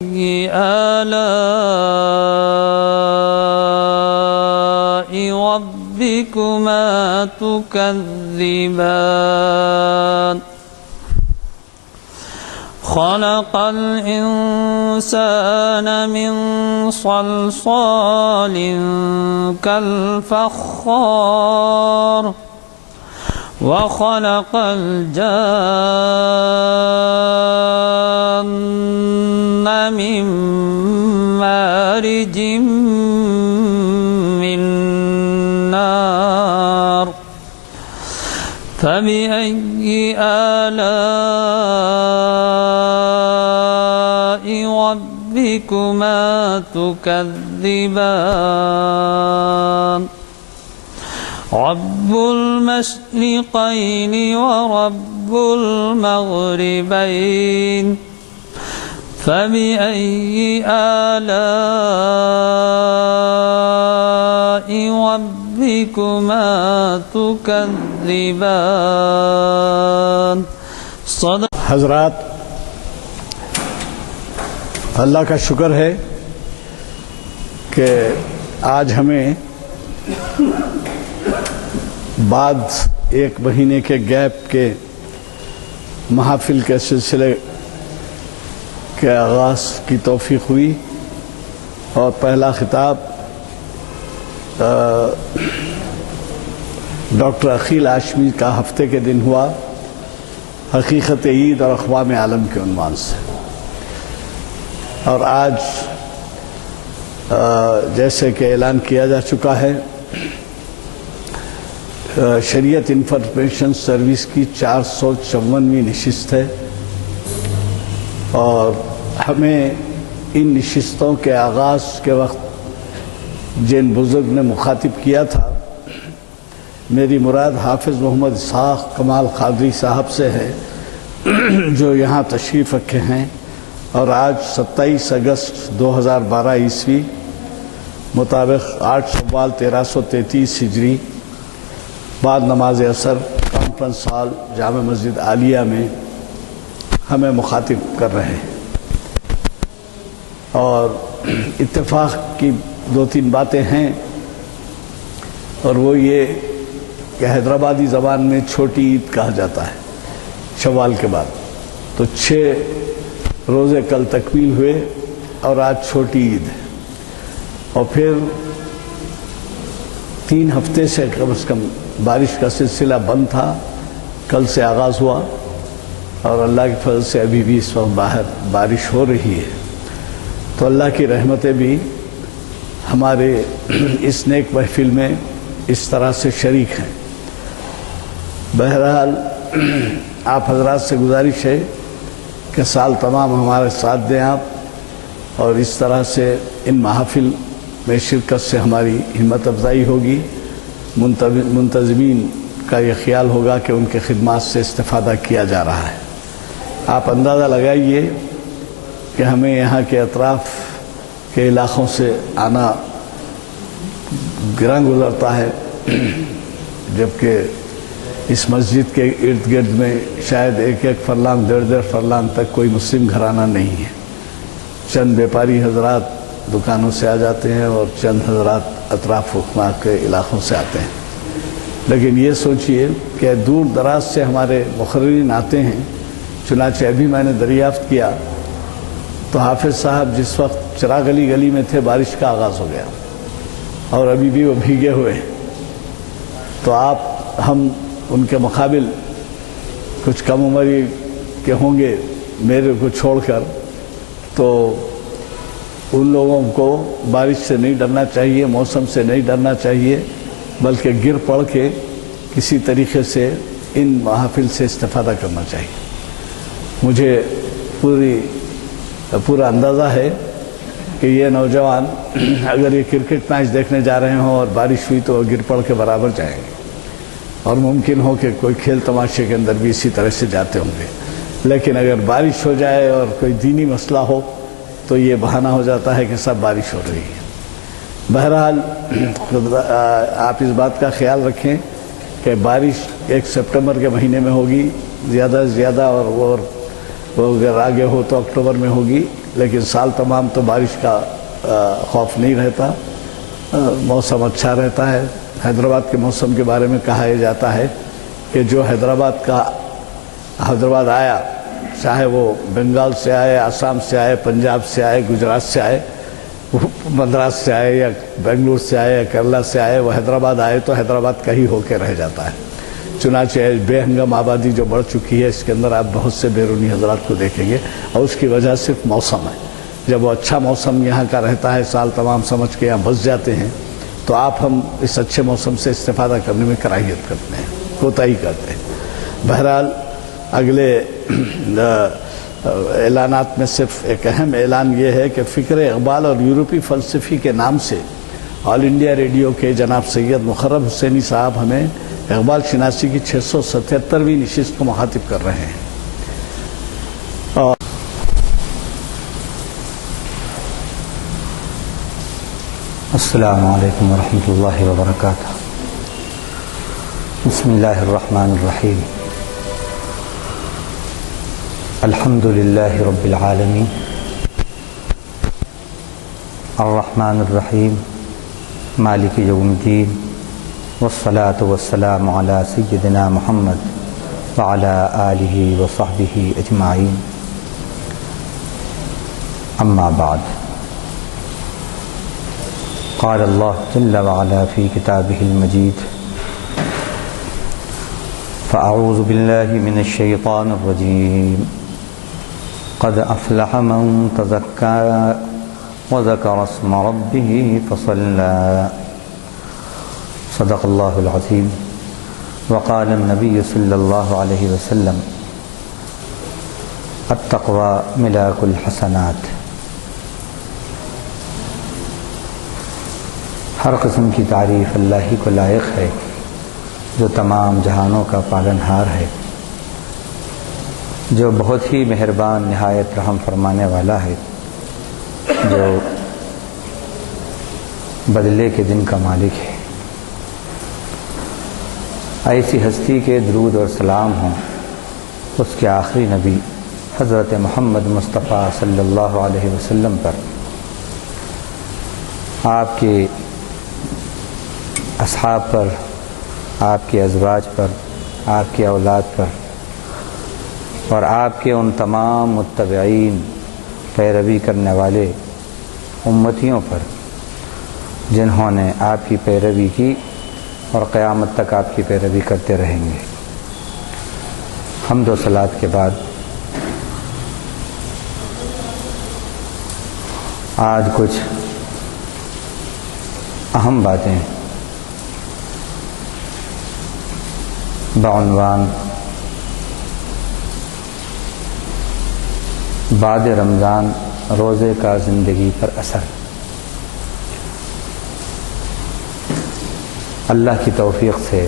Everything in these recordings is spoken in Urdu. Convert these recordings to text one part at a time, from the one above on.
آلاء ربكما تكذبان خلق الإنسان من صلصال كالفخار وخلق الجان من مارج من نار فبأي آلاء ربكما تكذبان رب المشرقين ورب المغربين فبأي آلاء ربكما تكذبان حضرات، اللہ کا شکر ہے کہ آج ہمیں بعد ایک مہینے کے گیپ کے محافل کے سلسلے کے آغاز کی توفیق ہوئی اور پہلا خطاب ڈاکٹر عقیل ہاشمی کا ہفتے کے دن ہوا، حقیقت عید اور اقوام عالم کے عنوان سے۔ اور آج جیسے کہ اعلان کیا جا چکا ہے، شریعت انفارمیشن سروس کی 454ویں نشست ہے، اور ہمیں ان نشستوں کے آغاز کے وقت جن بزرگ نے مخاطب کیا تھا، میری مراد حافظ محمد اسحاق کمال قادری صاحب سے ہے، جو یہاں تشریف رکھے ہیں، اور آج 27 اگست 2012 عیسوی مطابق 8 شوال 1333 ہجری بعد نماز عصر کانفرنس ہال جامع مسجد عالیہ میں ہمیں مخاطب کر رہے ہیں۔ اور اتفاق کی 2-3 باتیں ہیں، اور وہ یہ کہ حیدرآبادی زبان میں چھوٹی عید کہا جاتا ہے شوال کے بعد، تو 6 روزے کل تکمیل ہوئے اور آج چھوٹی عید ہے، اور پھر 3 ہفتے سے کم از کم بارش کا سلسلہ بند تھا، کل سے آغاز ہوا، اور اللہ کے فضل سے ابھی بھی اس وقت باہر بارش ہو رہی ہے، تو اللہ کی رحمتیں بھی ہمارے اس نیک محفل میں اس طرح سے شریک ہیں۔ بہرحال آپ حضرات سے گزارش ہے کہ سال تمام ہمارے ساتھ دیں آپ، اور اس طرح سے ان محافل میں شرکت سے ہماری ہمت افزائی ہوگی، منتظمین کا یہ خیال ہوگا کہ ان کے خدمات سے استفادہ کیا جا رہا ہے۔ آپ اندازہ لگائیے کہ ہمیں یہاں کے اطراف کے علاقوں سے آنا گراں گزرتا ہے، جبکہ اس مسجد کے ارد گرد میں شاید 1 فرلانگ 1.5 فرلانگ تک کوئی مسلم گھرانہ نہیں ہے۔ چند بیپاری حضرات دکانوں سے آ جاتے ہیں اور چند حضرات اطراف حکمہ کے علاقوں سے آتے ہیں، لیکن یہ سوچئے کہ دور دراز سے ہمارے مقررین آتے ہیں۔ چنانچہ ابھی میں نے دریافت کیا تو حافظ صاحب جس وقت چراغ گلی میں تھے بارش کا آغاز ہو گیا، اور ابھی بھی وہ بھیگے ہوئے ہیں، تو ہم ان کے مقابل کچھ کم عمری کے ہوں گے میرے کو چھوڑ کر، تو ان لوگوں کو بارش سے نہیں ڈرنا چاہیے، موسم سے نہیں ڈرنا چاہیے، بلکہ گر پڑ کے کسی طریقے سے ان محافل سے استفادہ کرنا چاہیے۔ مجھے پورا اندازہ ہے کہ یہ نوجوان اگر یہ کرکٹ میچ دیکھنے جا رہے ہوں اور بارش ہوئی تو گر پڑ کے برابر جائیں گے، اور ممکن ہو کہ کوئی کھیل تماشے کے اندر بھی اسی طرح سے جاتے ہوں گے، لیکن اگر بارش ہو جائے اور کوئی دینی مسئلہ ہو تو یہ بہانہ ہو جاتا ہے کہ سب بارش ہو رہی ہے۔ بہرحال آپ اس بات کا خیال رکھیں کہ بارش 1 سپٹمبر کے مہینے میں ہوگی زیادہ سے زیادہ، اور وہ اگر آگے ہو تو اکتوبر میں ہوگی، لیکن سال تمام تو بارش کا خوف نہیں رہتا، موسم اچھا رہتا ہے۔ حیدرآباد کے موسم کے بارے میں کہا جاتا ہے کہ جو حیدرآباد آیا، چاہے وہ بنگال سے آئے، آسام سے آئے، پنجاب سے آئے، گجرات سے آئے، مدراس سے آئے یا بنگلور سے آئے یا کیرلا سے آئے، وہ حیدرآباد آئے تو حیدرآباد کا ہی ہو کے رہ جاتا ہے۔ چنانچہ بے ہنگم آبادی جو بڑھ چکی ہے، اس کے اندر آپ بہت سے بیرونی حضرات کو دیکھیں گے، اور اس کی وجہ صرف موسم ہے۔ جب وہ اچھا موسم یہاں کا رہتا ہے، سال تمام سمجھ کے یہاں بس جاتے ہیں، تو ہم اس اچھے موسم سے استفادہ کرنے میں کراہیت کرتے ہیں، کوتاہی کرتے ہیں۔ بہرحال اگلے اعلانات میں صرف ایک اہم اعلان یہ ہے کہ فکر اقبال اور یورپی فلسفی کے نام سے آل انڈیا ریڈیو کے جناب سید مقرب حسینی صاحب ہمیں اقبال شناسی کی 677ویں نشست کو مخاطب کر رہے ہیں۔ السلام علیکم ورحمۃ اللہ وبرکاتہ۔ بسم اللہ الرحمن الرحیم۔ الحمد للہ رب العالمین، الرحمن الرحیم، مالک یوم الدین، والصلاة والسلام علی سیدنا محمد وعلی آلہ وصحبہ اجمعین، اما بعد۔ قال اللہ جل وعلا فی کتابہ المجید: فاعوذ باللہ من الشیطان الرجیم، قد افلح من تزکا وذکر اسم ربہ فصلی، صدق اللہ العظیم۔ وقال النبی صلی اللہ علیہ وسلم: التقوی ملاک الحسنات۔ ہر قسم کی تعریف اللہ ہی کو لائق ہے، جو تمام جہانوں کا پالنہار ہے، جو بہت ہی مہربان نہایت رحم فرمانے والا ہے، جو بدلے کے دن کا مالک ہے۔ ایسی ہستی کے درود اور سلام ہوں اس کے آخری نبی حضرت محمد مصطفیٰ صلی اللہ علیہ وسلم پر، آپ کے اصحاب پر، آپ کے ازواج پر، آپ کے اولاد پر، اور آپ کے ان تمام متبعین، پیروی کرنے والے امتیوں پر جنہوں نے آپ کی پیروی کی اور قیامت تک آپ کی پیروی کرتے رہیں گے۔ حمد و صلوات کے بعد آج کچھ اہم باتیں بعنوان بعد رمضان روزے کا زندگی پر اثر، اللہ کی توفیق سے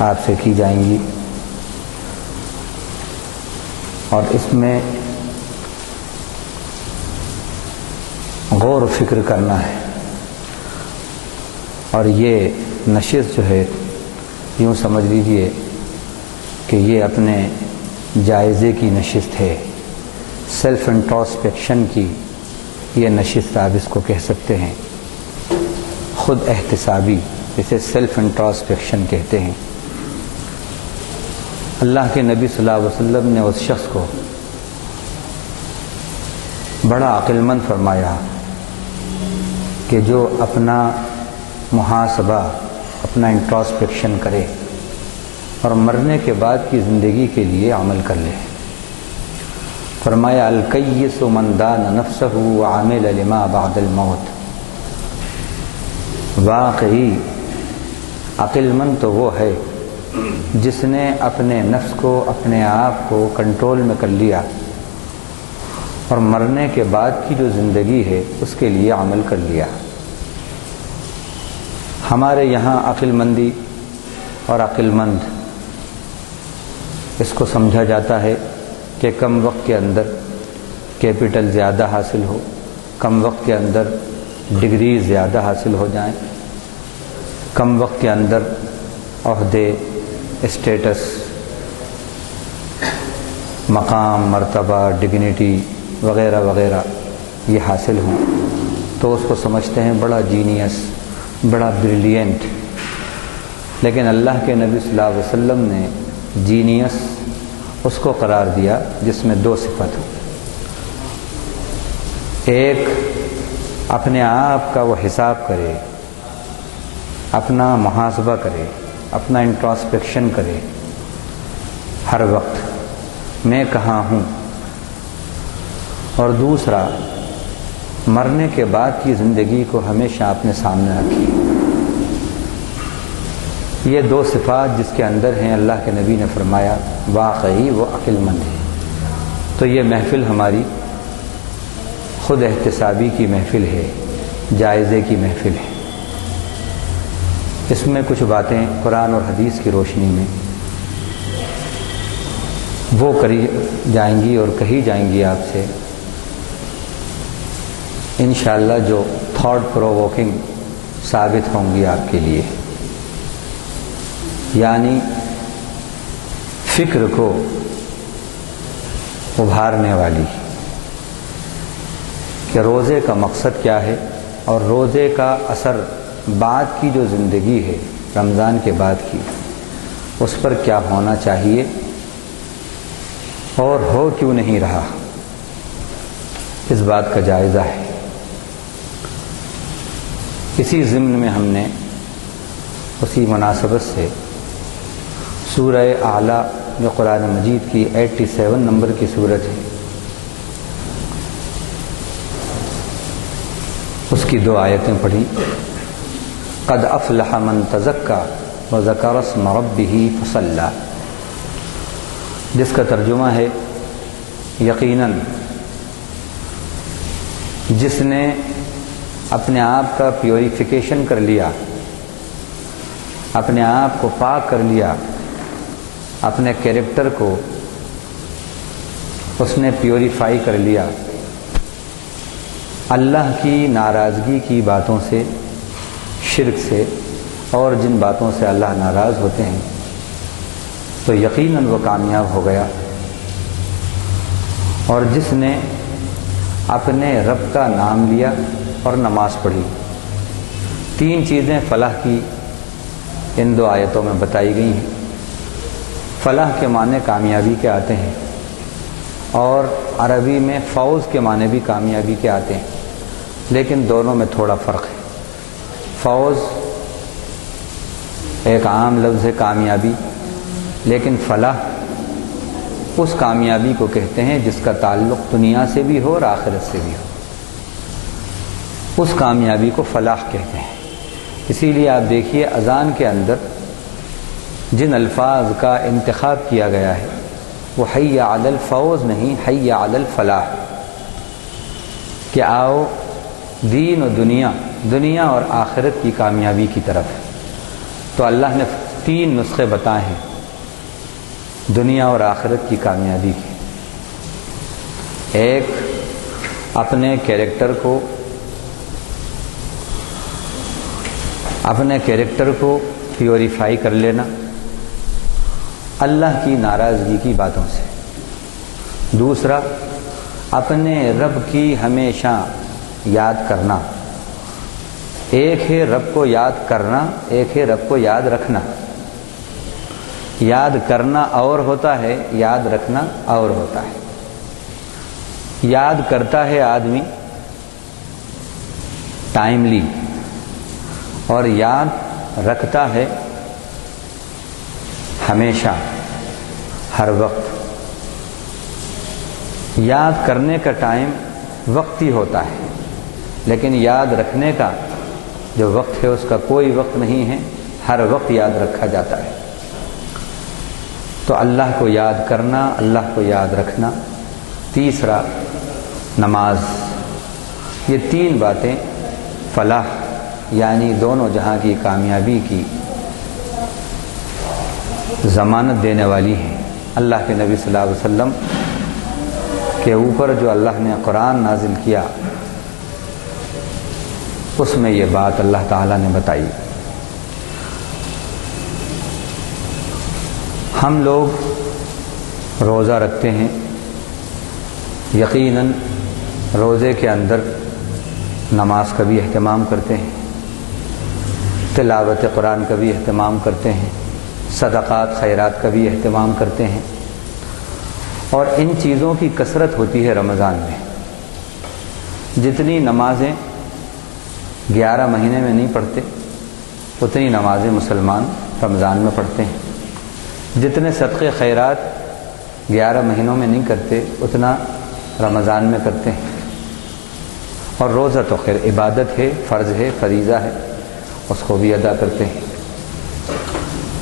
آپ سے کی جائیں گی، اور اس میں غور و فکر کرنا ہے، اور یہ نشست جو ہے یوں سمجھ لیجئے کہ یہ اپنے جائزے کی نشست ہے، سیلف انٹروسپیکشن کی یہ نشست آپ اس کو کہہ سکتے ہیں، خود احتسابی، اسے سیلف انٹروسپیکشن کہتے ہیں۔ اللہ کے نبی صلی اللہ علیہ وسلم نے اس شخص کو بڑا عقل مند فرمایا کہ جو اپنا محاسبہ، اپنا انٹروسپیکشن کرے اور مرنے کے بعد کی زندگی کے لیے عمل کر لے۔ فرمایا الکیس من دان نفسہ وعمل لما بعد الموت۔ واقعی عقل مند تو وہ ہے جس نے اپنے نفس کو، اپنے آپ کو کنٹرول میں کر لیا اور مرنے کے بعد کی جو زندگی ہے اس کے لیے عمل کر لیا۔ ہمارے یہاں عقل مندی اور عقل مند اس کو سمجھا جاتا ہے کہ کم وقت کے اندر کیپٹل زیادہ حاصل ہو، کم وقت کے اندر ڈگری زیادہ حاصل ہو جائیں، کم وقت کے اندر عہدے، اسٹیٹس، مقام، مرتبہ، ڈگنیٹی وغیرہ وغیرہ یہ حاصل ہوں تو اس کو سمجھتے ہیں بڑا جینیس، بڑا بریلینٹ، لیکن اللہ کے نبی صلی اللہ علیہ وسلم نے جینیس اس کو قرار دیا جس میں دو صفت ہوں۔ ایک اپنے آپ کا وہ حساب کرے، اپنا محاسبہ کرے، اپنا انٹراسپیکشن کرے ہر وقت میں کہاں ہوں، اور دوسرا مرنے کے بعد کی زندگی کو ہمیشہ اپنے سامنے رکھے۔ یہ دو صفات جس کے اندر ہیں، اللہ کے نبی نے فرمایا واقعی وہ عقل مند ہے۔ تو یہ محفل ہماری خود احتسابی کی محفل ہے، جائزے کی محفل ہے۔ اس میں کچھ باتیں قرآن اور حدیث کی روشنی میں وہ کری جائیں گی اور کہی جائیں گی آپ سے انشاءاللہ، جو تھاٹ پرووکنگ ثابت ہوں گی آپ کے لیے، یعنی فکر کو ابھارنے والی کہ روزے کا مقصد کیا ہے اور روزے کا اثر بعد کی جو زندگی ہے رمضان کے بعد کی، اس پر کیا ہونا چاہیے اور ہو کیوں نہیں رہا، اس بات کا جائزہ ہے۔ اسی ضمن میں ہم نے اسی مناسبت سے سورہ اعلیٰ جو قرآن مجید کی 87 نمبر کی سورت ہے، اس کی 2 آیتیں پڑھی۔ قد افلح من تزکا وذکر اسم ربہ فصلی، جس کا ترجمہ ہے یقیناً جس نے اپنے آپ کا پیوریفیکیشن کر لیا، اپنے آپ کو پاک کر لیا، اپنے کیریکٹر کو اس نے پیوریفائی کر لیا اللہ کی ناراضگی کی باتوں سے، شرک سے اور جن باتوں سے اللہ ناراض ہوتے ہیں، تو یقیناً وہ کامیاب ہو گیا۔ اور جس نے اپنے رب کا نام لیا اور نماز پڑھی، 3 چیزیں فلاح کی ان 2 آیتوں میں بتائی گئی ہیں۔ فلاح کے معنی کامیابی کے آتے ہیں، اور عربی میں فوز کے معنی بھی کامیابی کے آتے ہیں، لیکن دونوں میں تھوڑا فرق ہے۔ فوز ایک عام لفظ ہے کامیابی، لیکن فلاح اس کامیابی کو کہتے ہیں جس کا تعلق دنیا سے بھی ہو اور آخرت سے بھی ہو، اس کامیابی کو فلاح کہتے ہیں۔ اسی لیے آپ دیکھیے اذان کے اندر جن الفاظ کا انتخاب کیا گیا ہے وہ حی علی الفوز نہیں، حی علی الفلاح، کہ آؤ دین و دنیا اور آخرت کی کامیابی کی طرف۔ تو اللہ نے 3 نسخے بتائے ہیں دنیا اور آخرت کی کامیابی کے۔ ایک اپنے کیریکٹر کو پیوریفائی کر لینا اللہ کی ناراضگی کی باتوں سے۔ دوسرا اپنے رب کی ہمیشہ یاد کرنا۔ ایک ہے رب کو یاد کرنا، ایک ہے رب کو یاد رکھنا۔ یاد کرنا اور ہوتا ہے، یاد رکھنا اور ہوتا ہے۔ یاد کرتا ہے آدمی ٹائملی، اور یاد رکھتا ہے ہمیشہ، ہر وقت۔ یاد کرنے کا ٹائم وقتی ہوتا ہے، لیکن یاد رکھنے کا جو وقت ہے اس کا کوئی وقت نہیں ہے، ہر وقت یاد رکھا جاتا ہے۔ تو اللہ کو یاد کرنا، اللہ کو یاد رکھنا۔ تیسرا نماز۔ یہ 3 باتیں فلاح یعنی دونوں جہاں کی کامیابی کی ضمانت دینے والی ہیں۔ اللہ کے نبی صلی اللہ علیہ وسلم کے اوپر جو اللہ نے قرآن نازل کیا اس میں یہ بات اللہ تعالیٰ نے بتائی۔ ہم لوگ روزہ رکھتے ہیں یقیناً روزے کے اندر نماز کا بھی اہتمام کرتے ہیں، تلاوت قرآن کا بھی اہتمام کرتے ہیں، صدقات خیرات کا بھی اہتمام کرتے ہیں، اور ان چیزوں کی کثرت ہوتی ہے رمضان میں۔ جتنی نمازیں 11 مہینے میں نہیں پڑھتے اتنی نمازیں مسلمان رمضان میں پڑھتے ہیں، جتنے صدقے خیرات 11 مہینوں میں نہیں کرتے اتنا رمضان میں کرتے ہیں۔ اور روزہ تو خیر عبادت ہے، فرض ہے، فریضہ ہے، اس کو بھی ادا کرتے ہیں۔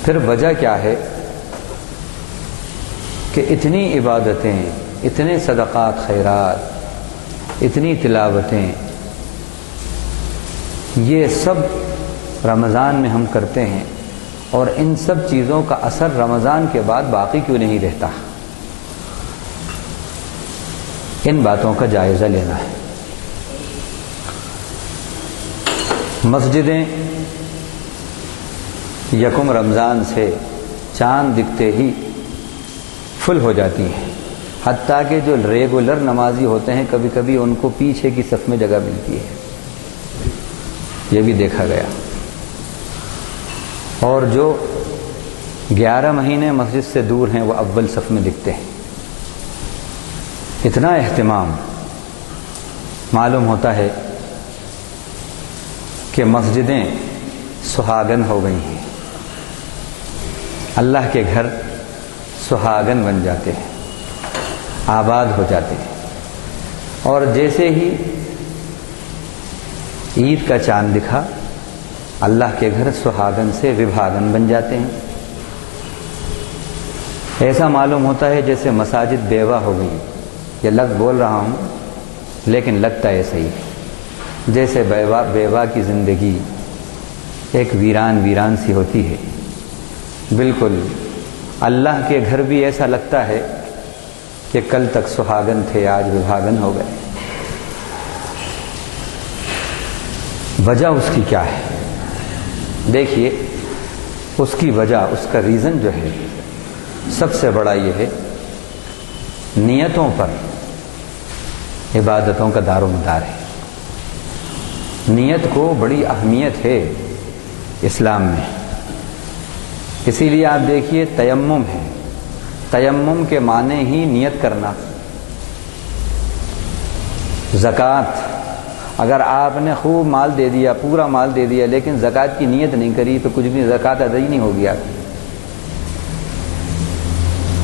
پھر وجہ کیا ہے کہ اتنی عبادتیں، اتنے صدقات خیرات، اتنی تلاوتیں، یہ سب رمضان میں ہم کرتے ہیں، اور ان سب چیزوں کا اثر رمضان کے بعد باقی کیوں نہیں رہتا؟ ان باتوں کا جائزہ لینا ہے۔ مسجدیں یکم رمضان سے چاند دکھتے ہی فل ہو جاتی ہیں، حتیٰ کہ جو ریگولر نمازی ہوتے ہیں کبھی کبھی ان کو پیچھے کی صف میں جگہ ملتی ہے، یہ بھی دیکھا گیا۔ اور جو 11 مہینے مسجد سے دور ہیں وہ اول صف میں دکھتے ہیں۔ اتنا اہتمام معلوم ہوتا ہے کہ مسجدیں سہاگن ہو گئی ہیں، اللہ کے گھر سہاگن بن جاتے ہیں، آباد ہو جاتے ہیں، اور جیسے ہی عید کا چاند دکھا اللہ کے گھر سہاگن سے وبھاگن بن جاتے ہیں۔ ایسا معلوم ہوتا ہے جیسے مساجد بیوہ ہو گئی۔ یہ لفظ بول رہا ہوں لیکن لگتا ایسا ہی ہے، جیسے بیوہ کی زندگی ایک ویران سی ہوتی ہے۔ بالکل اللہ کے گھر بھی ایسا لگتا ہے کہ کل تک سہاگن تھے، آج وبھاگن ہو گئے۔ وجہ اس کی کیا ہے؟ دیکھیے، اس کی وجہ، اس کا ریزن جو ہے سب سے بڑا یہ ہے، نیتوں پر عبادتوں کا دار و مدار ہے۔ نیت کو بڑی اہمیت ہے اسلام میں، اسی لیے آپ دیکھیے تیمم ہے، تیمم کے معنی ہی نیت کرنا۔ زکوٰۃ، اگر آپ نے خوب مال دے دیا، پورا مال دے دیا، لیکن زکوٰۃ کی نیت نہیں کری تو کچھ بھی زکوٰۃ ادا ہی نہیں ہوگی آپ کی۔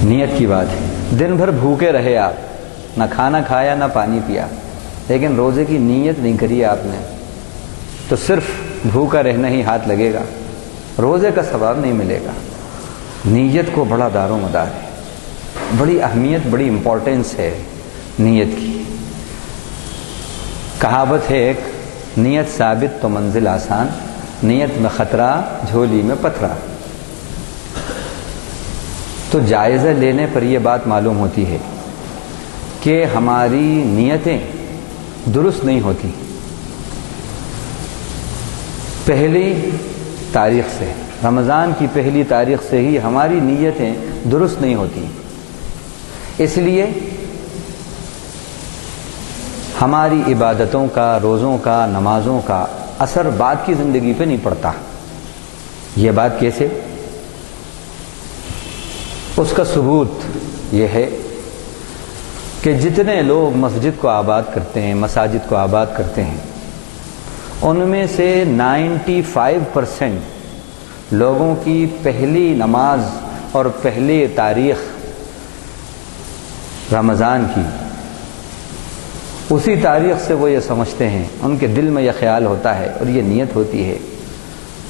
نیت کی بات ہے۔ دن بھر بھوکے رہے آپ، نہ کھانا کھایا نہ پانی پیا، لیکن روزے کی نیت نہیں کری آپ نے، تو صرف بھوکا رہنا ہی ہاتھ لگے گا، روزے کا ثواب نہیں ملے گا۔ نیت کو بڑا دار و مدار ہے، بڑی اہمیت، بڑی امپورٹنس ہے نیت کی۔ کہاوت ہے ایک، نیت ثابت تو منزل آسان، نیت میں خطرہ جھولی میں پتھرا۔ تو جائزہ لینے پر یہ بات معلوم ہوتی ہے کہ ہماری نیتیں درست نہیں ہوتی۔ پہلی تاریخ سے، رمضان کی پہلی تاریخ سے ہی ہماری نیتیں درست نہیں ہوتی، اس لیے ہماری عبادتوں کا، روزوں کا، نمازوں کا اثر بعد کی زندگی پہ نہیں پڑتا۔ یہ بات کیسے؟ اس کا ثبوت یہ ہے کہ جتنے لوگ مسجد کو آباد کرتے ہیں، مساجد کو آباد کرتے ہیں، ان میں سے 95% لوگوں کی پہلی نماز اور پہلی تاریخ رمضان کی، اسی تاریخ سے وہ یہ سمجھتے ہیں، ان کے دل میں یہ خیال ہوتا ہے اور یہ نیت ہوتی ہے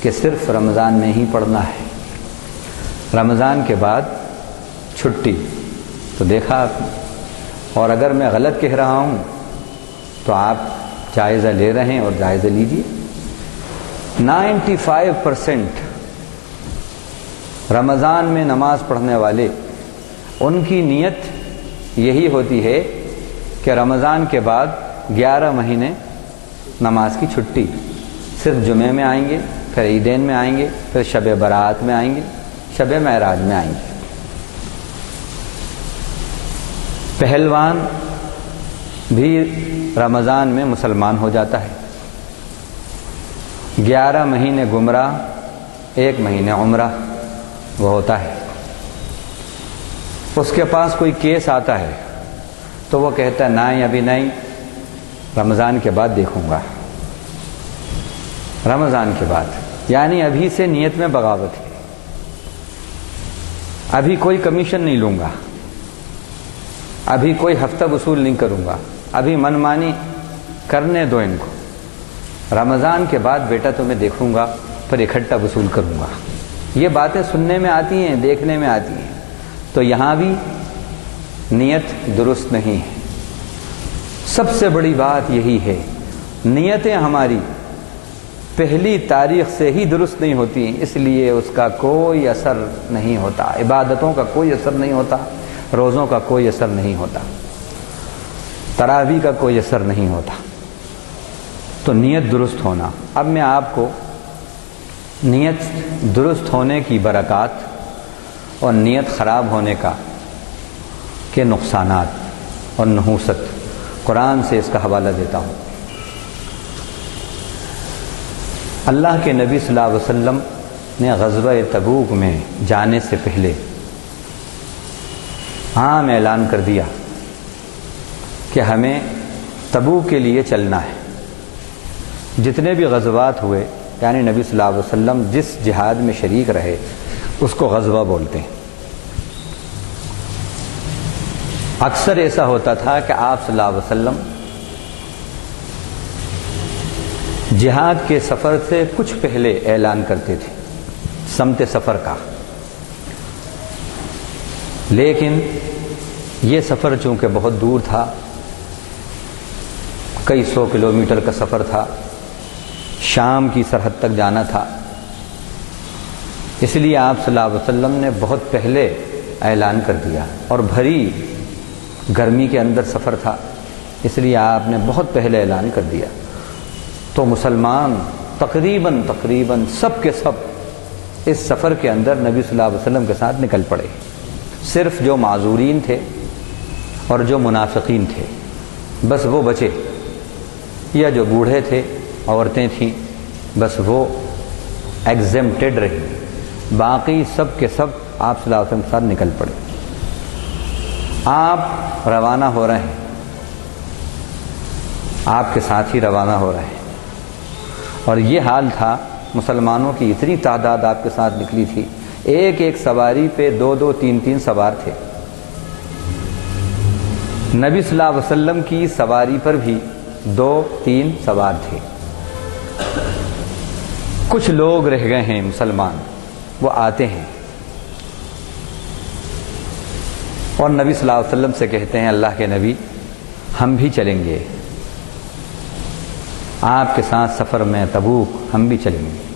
کہ صرف رمضان میں ہی پڑھنا ہے، رمضان کے بعد چھٹی۔ تو دیکھا آپ نے، اور اگر میں غلط کہہ رہا ہوں تو آپ جائزہ لے رہے ہیں اور جائزہ لیجیے۔ 95% رمضان میں نماز پڑھنے والے، ان کی نیت یہی ہوتی ہے کہ رمضان کے بعد 11 مہینے نماز کی چھٹی، صرف جمعے میں آئیں گے، پھر عیدین میں آئیں گے، پھر شب برات میں آئیں گے، شب معراج میں آئیں گے۔ پہلوان بھی رمضان میں مسلمان ہو جاتا ہے۔ 11 مہینے گمراہ، 1 مہینے عمرہ وہ ہوتا ہے۔ اس کے پاس کوئی کیس آتا ہے تو وہ کہتا ہے نہیں ابھی نہیں، رمضان کے بعد دیکھوں گا، رمضان کے بعد، یعنی ابھی سے نیت میں بغاوت ہے، ابھی کوئی کمیشن نہیں لوں گا، ابھی کوئی ہفتہ وصول نہیں کروں گا، ابھی منمانی کرنے دو ان کو، رمضان کے بعد بیٹا تمہیں دیکھوں گا پھر اکٹھا وصول کروں گا۔ یہ باتیں سننے میں آتی ہیں، دیکھنے میں آتی ہیں، تو یہاں بھی نیت درست نہیں ہے۔ سب سے بڑی بات یہی ہے، نیتیں ہماری پہلی تاریخ سے ہی درست نہیں ہوتی ہیں، اس لیے اس کا کوئی اثر نہیں ہوتا، عبادتوں کا کوئی اثر نہیں ہوتا، روزوں کا کوئی اثر نہیں ہوتا، تراویح کا کوئی اثر نہیں ہوتا۔ تو نیت درست ہونا۔ اب میں آپ کو نیت درست ہونے کی برکات اور نیت خراب ہونے کے نقصانات اور نحوست قرآن سے اس کا حوالہ دیتا ہوں۔ اللہ کے نبی صلی اللہ علیہ وسلم نے غزوہ تبوک میں جانے سے پہلے عام اعلان کر دیا کہ ہمیں تبوک کے لیے چلنا ہے۔ جتنے بھی غزوات ہوئے، یعنی نبی صلی اللہ علیہ وسلم جس جہاد میں شریک رہے اس کو غزوہ بولتے ہیں۔ اکثر ایسا ہوتا تھا کہ آپ صلی اللہ علیہ وسلم جہاد کے سفر سے کچھ پہلے اعلان کرتے تھے سمت سفر کا، لیکن یہ سفر چونکہ بہت دور تھا، کئی 100 کلومیٹر کا سفر تھا، شام کی سرحد تک جانا تھا، اس لیے آپ صلی اللہ علیہ وسلم نے بہت پہلے اعلان کر دیا، اور بھری گرمی کے اندر سفر تھا، اس لیے آپ نے بہت پہلے اعلان کر دیا۔ تو مسلمان تقریباً سب کے سب اس سفر کے اندر نبی صلی اللہ علیہ وسلم کے ساتھ نکل پڑے، صرف جو معذورین تھے اور جو منافقین تھے بس وہ بچے، یا جو بوڑھے تھے، عورتیں تھیں، بس وہ ایگزمپٹڈ رہی، باقی سب کے سب آپ صلی اللہ علیہ وسلم کے ساتھ نکل پڑے۔ آپ روانہ ہو رہے ہیں، آپ کے ساتھ ہی روانہ ہو رہے ہیں، اور یہ حال تھا، مسلمانوں کی اتنی تعداد آپ کے ساتھ نکلی تھی، ایک ایک سواری پہ 2 3 سوار تھے۔ نبی صلی اللہ علیہ وسلم کی سواری پر بھی 2 3 سوار تھے۔ کچھ لوگ رہ گئے ہیں مسلمان، وہ آتے ہیں اور نبی صلی اللہ علیہ وسلم سے کہتے ہیں اللہ کے نبی ہم بھی چلیں گے، آپ کے ساتھ سفر میں تبوک ہم بھی چلیں گے۔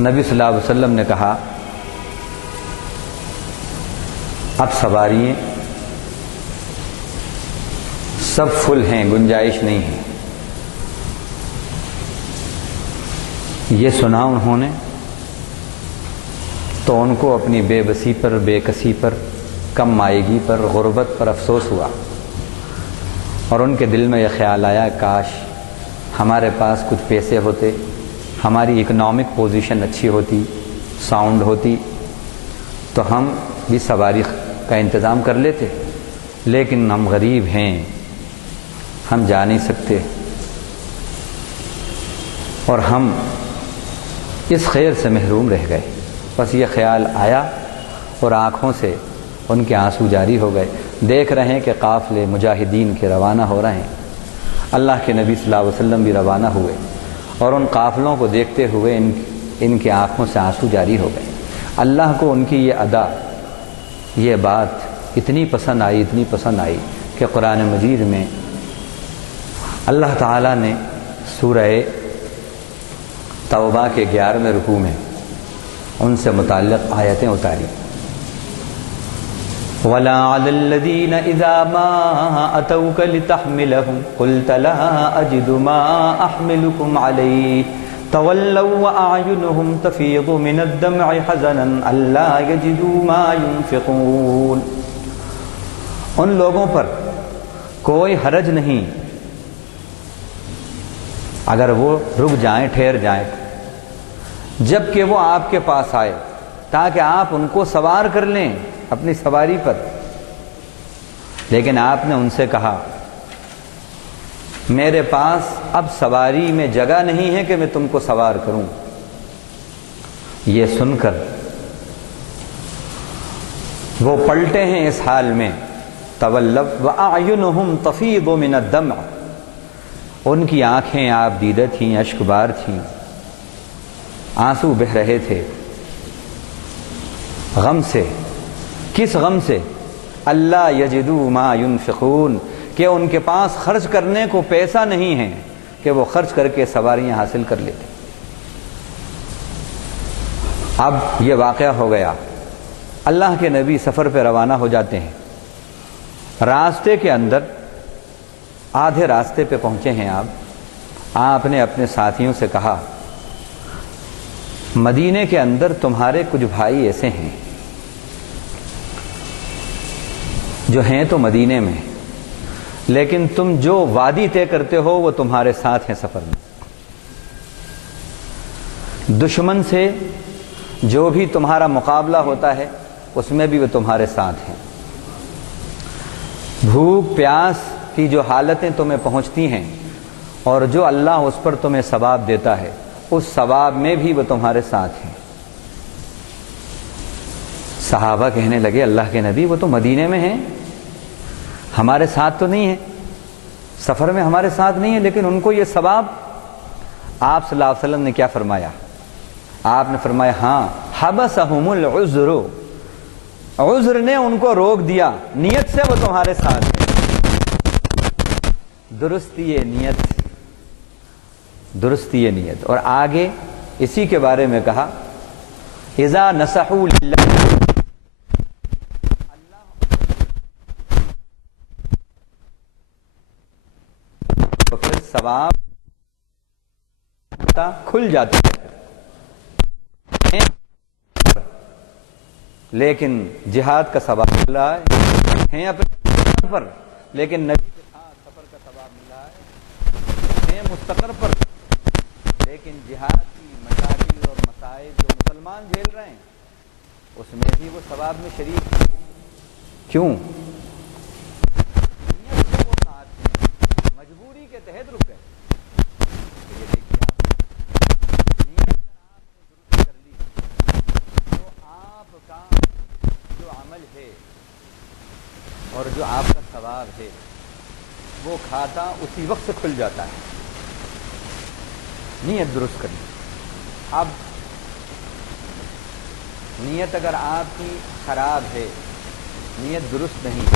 نبی صلی اللہ علیہ وسلم نے کہا اب سواریاں سب فل ہیں، گنجائش نہیں ہے۔ یہ سنا انہوں نے تو ان کو اپنی بے بسی پر، بے کسی پر، کم مائگی پر، غربت پر افسوس ہوا، اور ان کے دل میں یہ خیال آیا کاش ہمارے پاس کچھ پیسے ہوتے، ہماری اکنامک پوزیشن اچھی ہوتی، ساؤنڈ ہوتی، تو ہم بھی سواری کا انتظام کر لیتے، لیکن ہم غریب ہیں، ہم جا نہیں سکتے، اور ہم اس خیر سے محروم رہ گئے۔ بس یہ خیال آیا اور آنکھوں سے ان کے آنسو جاری ہو گئے۔ دیکھ رہے ہیں کہ قافلے مجاہدین کے روانہ ہو رہے ہیں، اللہ کے نبی صلی اللہ علیہ وسلم بھی روانہ ہوئے، اور ان قافلوں کو دیکھتے ہوئے ان کے آنکھوں سے آنسو جاری ہو گئے۔ اللہ کو ان کی یہ ادا، یہ بات اتنی پسند آئی کہ قرآن مجید میں اللہ تعالیٰ نے سورہ توبہ کے 11ویں رکوع میں ان سے متعلق آیتیں اتاری۔ وَلَا عَلَى الَّذِينَ إِذَا مَا أَتَوْكَ لِتَحْمِلَهُمْ قُلْتَ لَا أَجِدُ مَا أَحْمِلُكُمْ عَلَيْهِ تَوَلَّوْا وَأَعْيُنُهُمْ تَفِيضُ مِنَ الدَّمْعِ حَزَنًا أَلَّا يَجِدُوا مَا يُنْفِقُونَ۔ ان لوگوں پر کوئی حرج نہیں اگر وہ رک جائیں، ٹھہر جائیں، جب کہ وہ آپ کے پاس آئے تاکہ آپ ان کو سوار کر لیں اپنی سواری پر۔ لیکن آپ نے ان سے کہا میرے پاس اب سواری میں جگہ نہیں ہے کہ میں تم کو سوار کروں۔ یہ سن کر وہ پلٹے ہیں اس حال میں، تولوا وَأَعْيُنُهُمْ تَفِيضُ مِنَ الدَّمْعِ، ان کی آنکھیں آپ دیدہ تھیں، اشک بار تھیں، آنسو بہہ رہے تھے غم سے۔ کس غم سے؟ اللہ یجدوا ما ينفقون، کہ ان کے پاس خرچ کرنے کو پیسہ نہیں ہے کہ وہ خرچ کر کے سواریاں حاصل کر لیتے۔ اب یہ واقعہ ہو گیا، اللہ کے نبی سفر پہ روانہ ہو جاتے ہیں، راستے کے اندر آدھے راستے پہ پہنچے ہیں آپ نے اپنے ساتھیوں سے کہا مدینے کے اندر تمہارے کچھ بھائی ایسے ہیں جو ہیں تو مدینے میں، لیکن تم جو وادی طے کرتے ہو وہ تمہارے ساتھ ہیں سفر میں، دشمن سے جو بھی تمہارا مقابلہ ہوتا ہے اس میں بھی وہ تمہارے ساتھ ہیں، بھوک پیاس کی جو حالتیں تمہیں پہنچتی ہیں اور جو اللہ اس پر تمہیں ثواب دیتا ہے اس ثواب میں بھی وہ تمہارے ساتھ ہیں۔ صحابہ کہنے لگے اللہ کے نبی وہ تو مدینے میں ہیں، ہمارے ساتھ تو نہیں ہے، سفر میں ہمارے ساتھ نہیں ہے، لیکن ان کو یہ ثواب۔ آپ صلی اللہ علیہ وسلم نے کیا فرمایا؟ آپ نے فرمایا ہاں حبسہم العذر، عذر نے ان کو روک دیا، نیت سے وہ تمہارے ساتھ ہے۔ درستی یہ نیت، درستی یہ نیت۔ اور آگے اسی کے بارے میں کہا اذا نصحوا للہ، تو پھر ثواب کھل جاتا ہے، لیکن جہاد کا ثواب مل رہا ہے، ہیں اپنے پر لیکن نبی کے ساتھ سفر کا ثواب مل رہا ہے، ہیں مستقر پر لیکن جہاد کی مشاکل اور مسائل جو مسلمان جھیل رہے ہیں اس میں بھی وہ ثواب میں شریک ہیں۔ کیوں؟ نیت سے وہ ساتھ ہیں، مجبوری کے تحت رک گئے۔ یہ دیکھیے آپ نیت اگر آپ نے درست کر لی تو آپ کا جو عمل ہے اور جو آپ کا ثواب ہے وہ کھاتا اسی وقت سے کھل جاتا ہے۔ نیت درست کرنی۔ اب نیت اگر آپ کی خراب ہے، نیت درست نہیں ہے،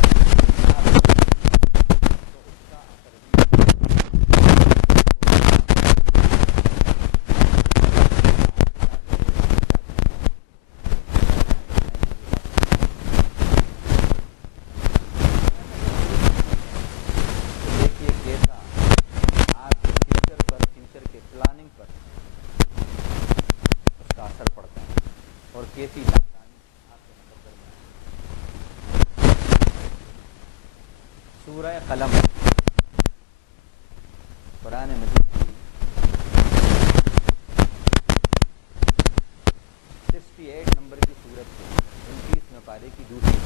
سورہ قلم قرآن مجید کی 68 نمبر کی سورت ہے، 29 پارے کی دوسری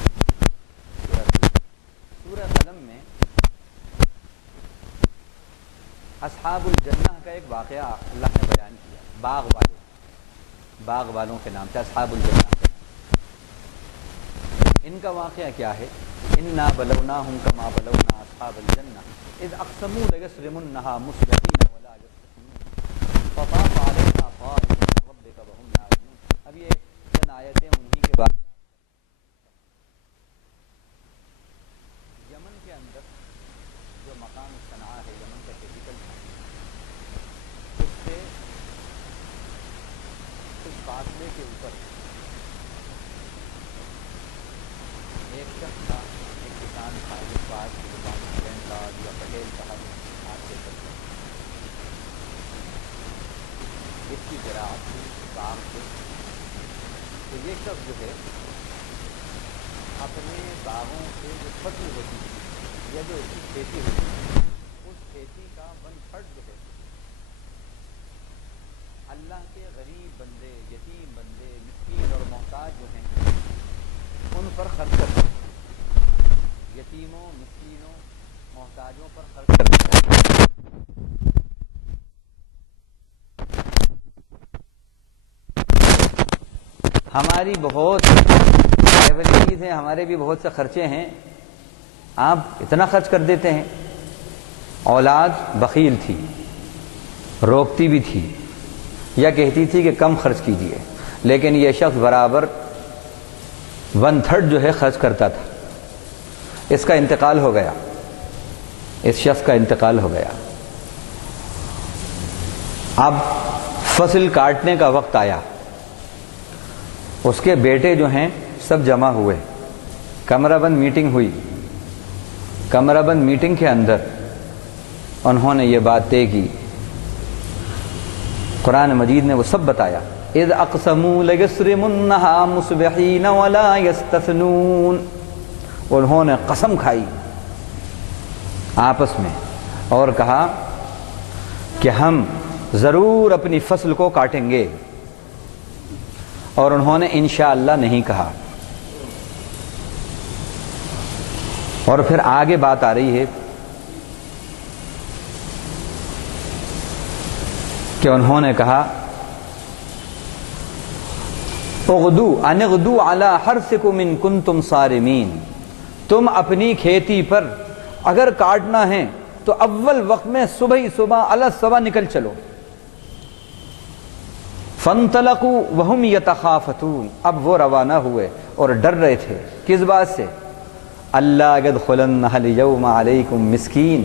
سورہ قلم میں اصحاب الجنہ کا ایک واقعہ اللہ نے بیان کیا، باغ والوں کے نام سے اصحاب الجنہ۔ ان کا واقعہ کیا ہے؟ انا بلوناہم کما بلونا اصحاب الجنہ اذ اقسموا لیصرمنها مصبحین ولا یستثنون فطاف علیہا طائف من ربک وهم نائمون۔ اب یہ چند آیتیں انہی کے بعد یمن کے اندر جو مقام صنعاء ہے، یمن کا کیپٹل تھا، اس سے کچھ فاصلے کے اوپر ایک شخص تھا، ایک کسان تھا، جس بات کی دکان حسین صاحب یا پٹیل صاحب آپ سے کرتے ہیں، اس کی زراعت تھی، باغ تھے۔ تو یہ شخص جو ہے اپنے باغوں سے جو فصل ہوتی ہے یا جو اس کی کھیتی ہوتی ہے اس کھیتی کا 1/3 جو ہے اللہ کے غریب بندے، یتیم بندے، مسکین اور محتاج جو ہیں ان پر خرچ کرتے ہیں، یتیموں، مسکینوں، محتاجوں پر خرچ کرتے ہیں۔ ہماری بہت لائبریریز ہیں، ہمارے بھی بہت سے خرچے ہیں، آپ اتنا خرچ کر دیتے ہیں۔ اولاد بخیل تھی، روکتی بھی تھی یا کہتی تھی کہ کم خرچ کیجیے، لیکن یہ شخص برابر 1/3 جو ہے خرچ کرتا تھا۔ اس کا انتقال ہو گیا، اس شخص کا انتقال ہو گیا۔ اب فصل کاٹنے کا وقت آیا، اس کے بیٹے جو ہیں سب جمع ہوئے، کمرہ بند میٹنگ ہوئی۔ کمرہ بند میٹنگ کے اندر انہوں نے یہ بات طے کی، قرآن مجید نے وہ سب بتایا۔ اذ اقسموا لیصرمنھا مصبحین ولا یستثنون، انہوں نے قسم کھائی آپس میں اور کہا کہ ہم ضرور اپنی فصل کو کاٹیں گے، اور انہوں نے انشاءاللہ نہیں کہا۔ اور پھر آگے بات آ رہی ہے کہ انہوں نے کہا اغدو علی حرثکم ان کنتم صارمین، تم اپنی کھیتی پر اگر کاٹنا ہے تو اول وقت میں صبح ہی صبح الصبح نکل چلو۔ فانطلقوا وهم يتخافتون، اب وہ روانہ ہوئے اور ڈر رہے تھے، کس بات سے؟ اللہ يدخلنها اليوم علیکم مسکین،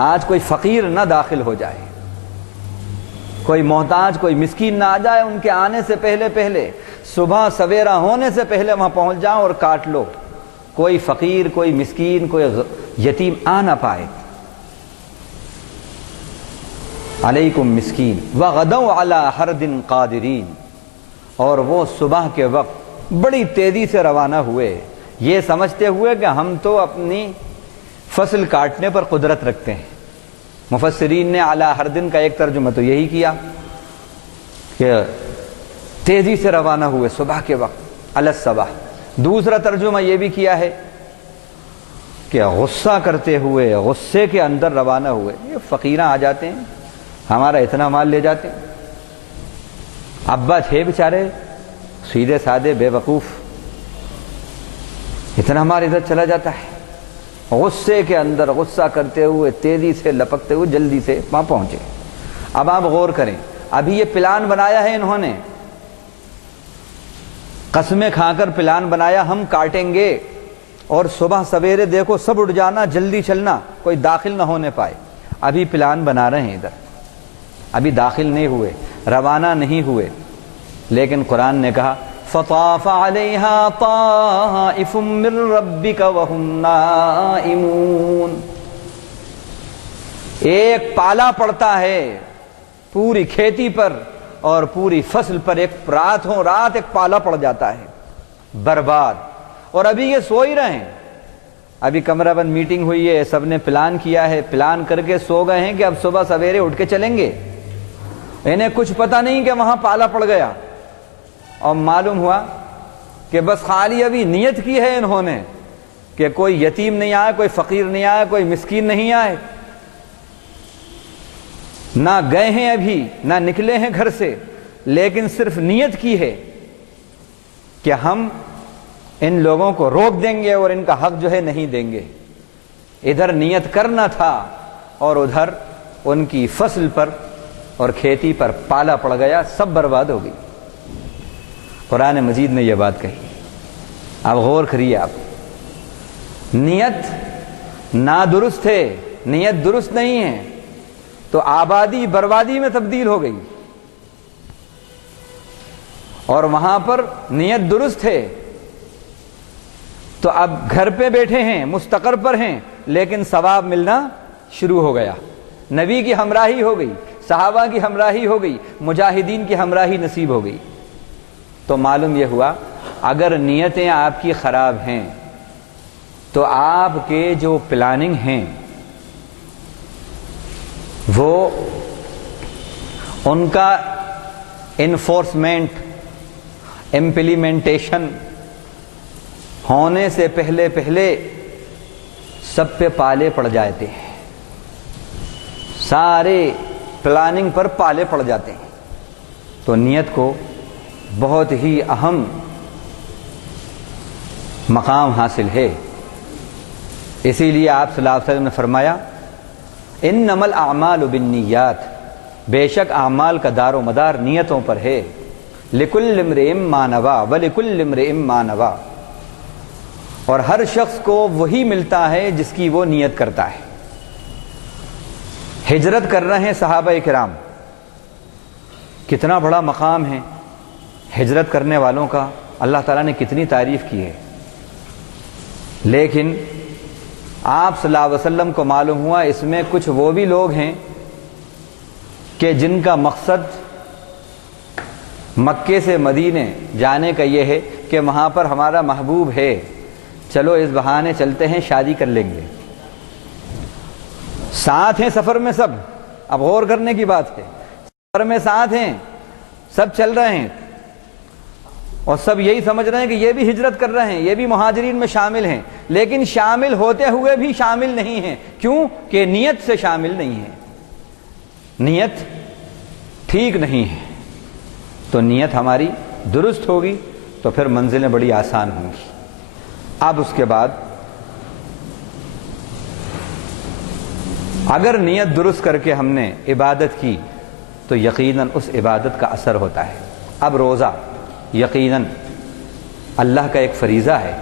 آج کوئی فقیر نہ داخل ہو جائے، کوئی محتاج، کوئی مسکین نہ آ جائے، ان کے آنے سے پہلے صبح سویرا ہونے سے پہلے وہاں پہنچ جاؤ اور کاٹ لو، کوئی فقیر، کوئی مسکین، کوئی یتیم آ نہ پائے۔ علیکم مسکین وغدوا علی حرد قادرین، اور وہ صبح کے وقت بڑی تیزی سے روانہ ہوئے، یہ سمجھتے ہوئے کہ ہم تو اپنی فصل کاٹنے پر قدرت رکھتے ہیں۔ مفسرین نے علی حردن کا ایک ترجمہ تو یہی کیا کہ تیزی سے روانہ ہوئے صبح کے وقت علی الصبح، دوسرا ترجمہ یہ بھی کیا ہے کہ غصہ کرتے ہوئے، غصے کے اندر روانہ ہوئے۔ یہ فقیراں آ جاتے ہیں، ہمارا اتنا مال لے جاتے ہیں۔ ابا تھے بیچارے سیدھے سادے بے وقوف، اتنا مال ادھر چلا جاتا ہے۔ غصے کے اندر غصہ کرتے ہوئے، تیزی سے لپکتے ہوئے جلدی سے وہاں پہنچے۔ اب آپ غور کریں، ابھی یہ پلان بنایا ہے انہوں نے، قسمیں کھا کر پلان بنایا ہم کاٹیں گے، اور صبح سویرے دیکھو سب اٹھ جانا، جلدی چلنا، کوئی داخل نہ ہونے پائے۔ ابھی پلان بنا رہے ہیں، ادھر ابھی داخل نہیں ہوئے، روانہ نہیں ہوئے، لیکن قرآن نے کہا فطاف علیہا طائف من ربک وہم نائمون، ایک پالا پڑتا ہے پوری کھیتی پر اور پوری فصل پر، ایک رات ایک پالا پڑ جاتا ہے، برباد۔ اور ابھی یہ سو ہی رہے ہیں، ابھی کمرہ بند میٹنگ ہوئی ہے، سب نے پلان کیا ہے، پلان کر کے سو گئے ہیں کہ اب صبح سویرے اٹھ کے چلیں گے، انہیں کچھ پتہ نہیں کہ وہاں پالا پڑ گیا، اور معلوم ہوا کہ بس خالی ابھی نیت کی ہے انہوں نے کہ کوئی یتیم نہیں آئے، کوئی فقیر نہیں آئے، کوئی مسکین نہیں آئے، نہ گئے ہیں ابھی، نہ نکلے ہیں گھر سے، لیکن صرف نیت کی ہے کہ ہم ان لوگوں کو روک دیں گے اور ان کا حق جو ہے نہیں دیں گے۔ ادھر نیت کرنا تھا اور ادھر ان کی فصل پر اور کھیتی پر پالا پڑ گیا، سب برباد ہو گئی۔ قرآن مجید نے یہ بات کہی، اب غور کریے، آپ نیت نادرست ہے، نیت درست نہیں ہے تو آبادی بربادی میں تبدیل ہو گئی، اور وہاں پر نیت درست ہے تو اب گھر پہ بیٹھے ہیں، مستقر پر ہیں، لیکن ثواب ملنا شروع ہو گیا، نبی کی ہمراہی ہو گئی، صحابہ کی ہمراہی ہو گئی، مجاہدین کی ہمراہی نصیب ہو گئی۔ تو معلوم یہ ہوا اگر نیتیں آپ کی خراب ہیں تو آپ کے جو پلاننگ ہیں وہ ان کا انفورسمنٹ امپلیمنٹیشن ہونے سے پہلے سب پہ پالے پڑ جاتے ہیں، سارے پلاننگ پر پالے پڑ جاتے ہیں. تو نیت کو بہت ہی اہم مقام حاصل ہے. اسی لیے آپ صلی اللہ علیہ وسلم نے فرمایا انما الاعمال بالنیات، بے شک اعمال کا دار و مدار نیتوں پر ہے. لکل امرئ ما نوی ولکل امرئ ما نوی، اور ہر شخص کو وہی ملتا ہے جس کی وہ نیت کرتا ہے. ہجرت کر رہے ہیں صحابہ کرام، کتنا بڑا مقام ہے ہجرت کرنے والوں کا، اللہ تعالیٰ نے کتنی تعریف کی ہے. لیکن آپ صلی اللہ علیہ وسلم کو معلوم ہوا اس میں کچھ وہ بھی لوگ ہیں کہ جن کا مقصد مکے سے مدینے جانے کا یہ ہے کہ وہاں پر ہمارا محبوب ہے، چلو اس بہانے چلتے ہیں شادی کر لیں گے. ساتھ ہیں سفر میں سب، اب غور کرنے کی بات ہے، سفر میں ساتھ ہیں، سب چل رہے ہیں اور سب یہی سمجھ رہے ہیں کہ یہ بھی ہجرت کر رہے ہیں، یہ بھی مہاجرین میں شامل ہیں، لیکن شامل ہوتے ہوئے بھی شامل نہیں ہیں. کیوں؟ کہ نیت سے شامل نہیں ہیں، نیت ٹھیک نہیں ہے. تو نیت ہماری درست ہوگی تو پھر منزلیں بڑی آسان ہوں گی. اب اس کے بعد اگر نیت درست کر کے ہم نے عبادت کی تو یقیناً اس عبادت کا اثر ہوتا ہے. اب روزہ یقیناً اللہ کا ایک فریضہ ہے،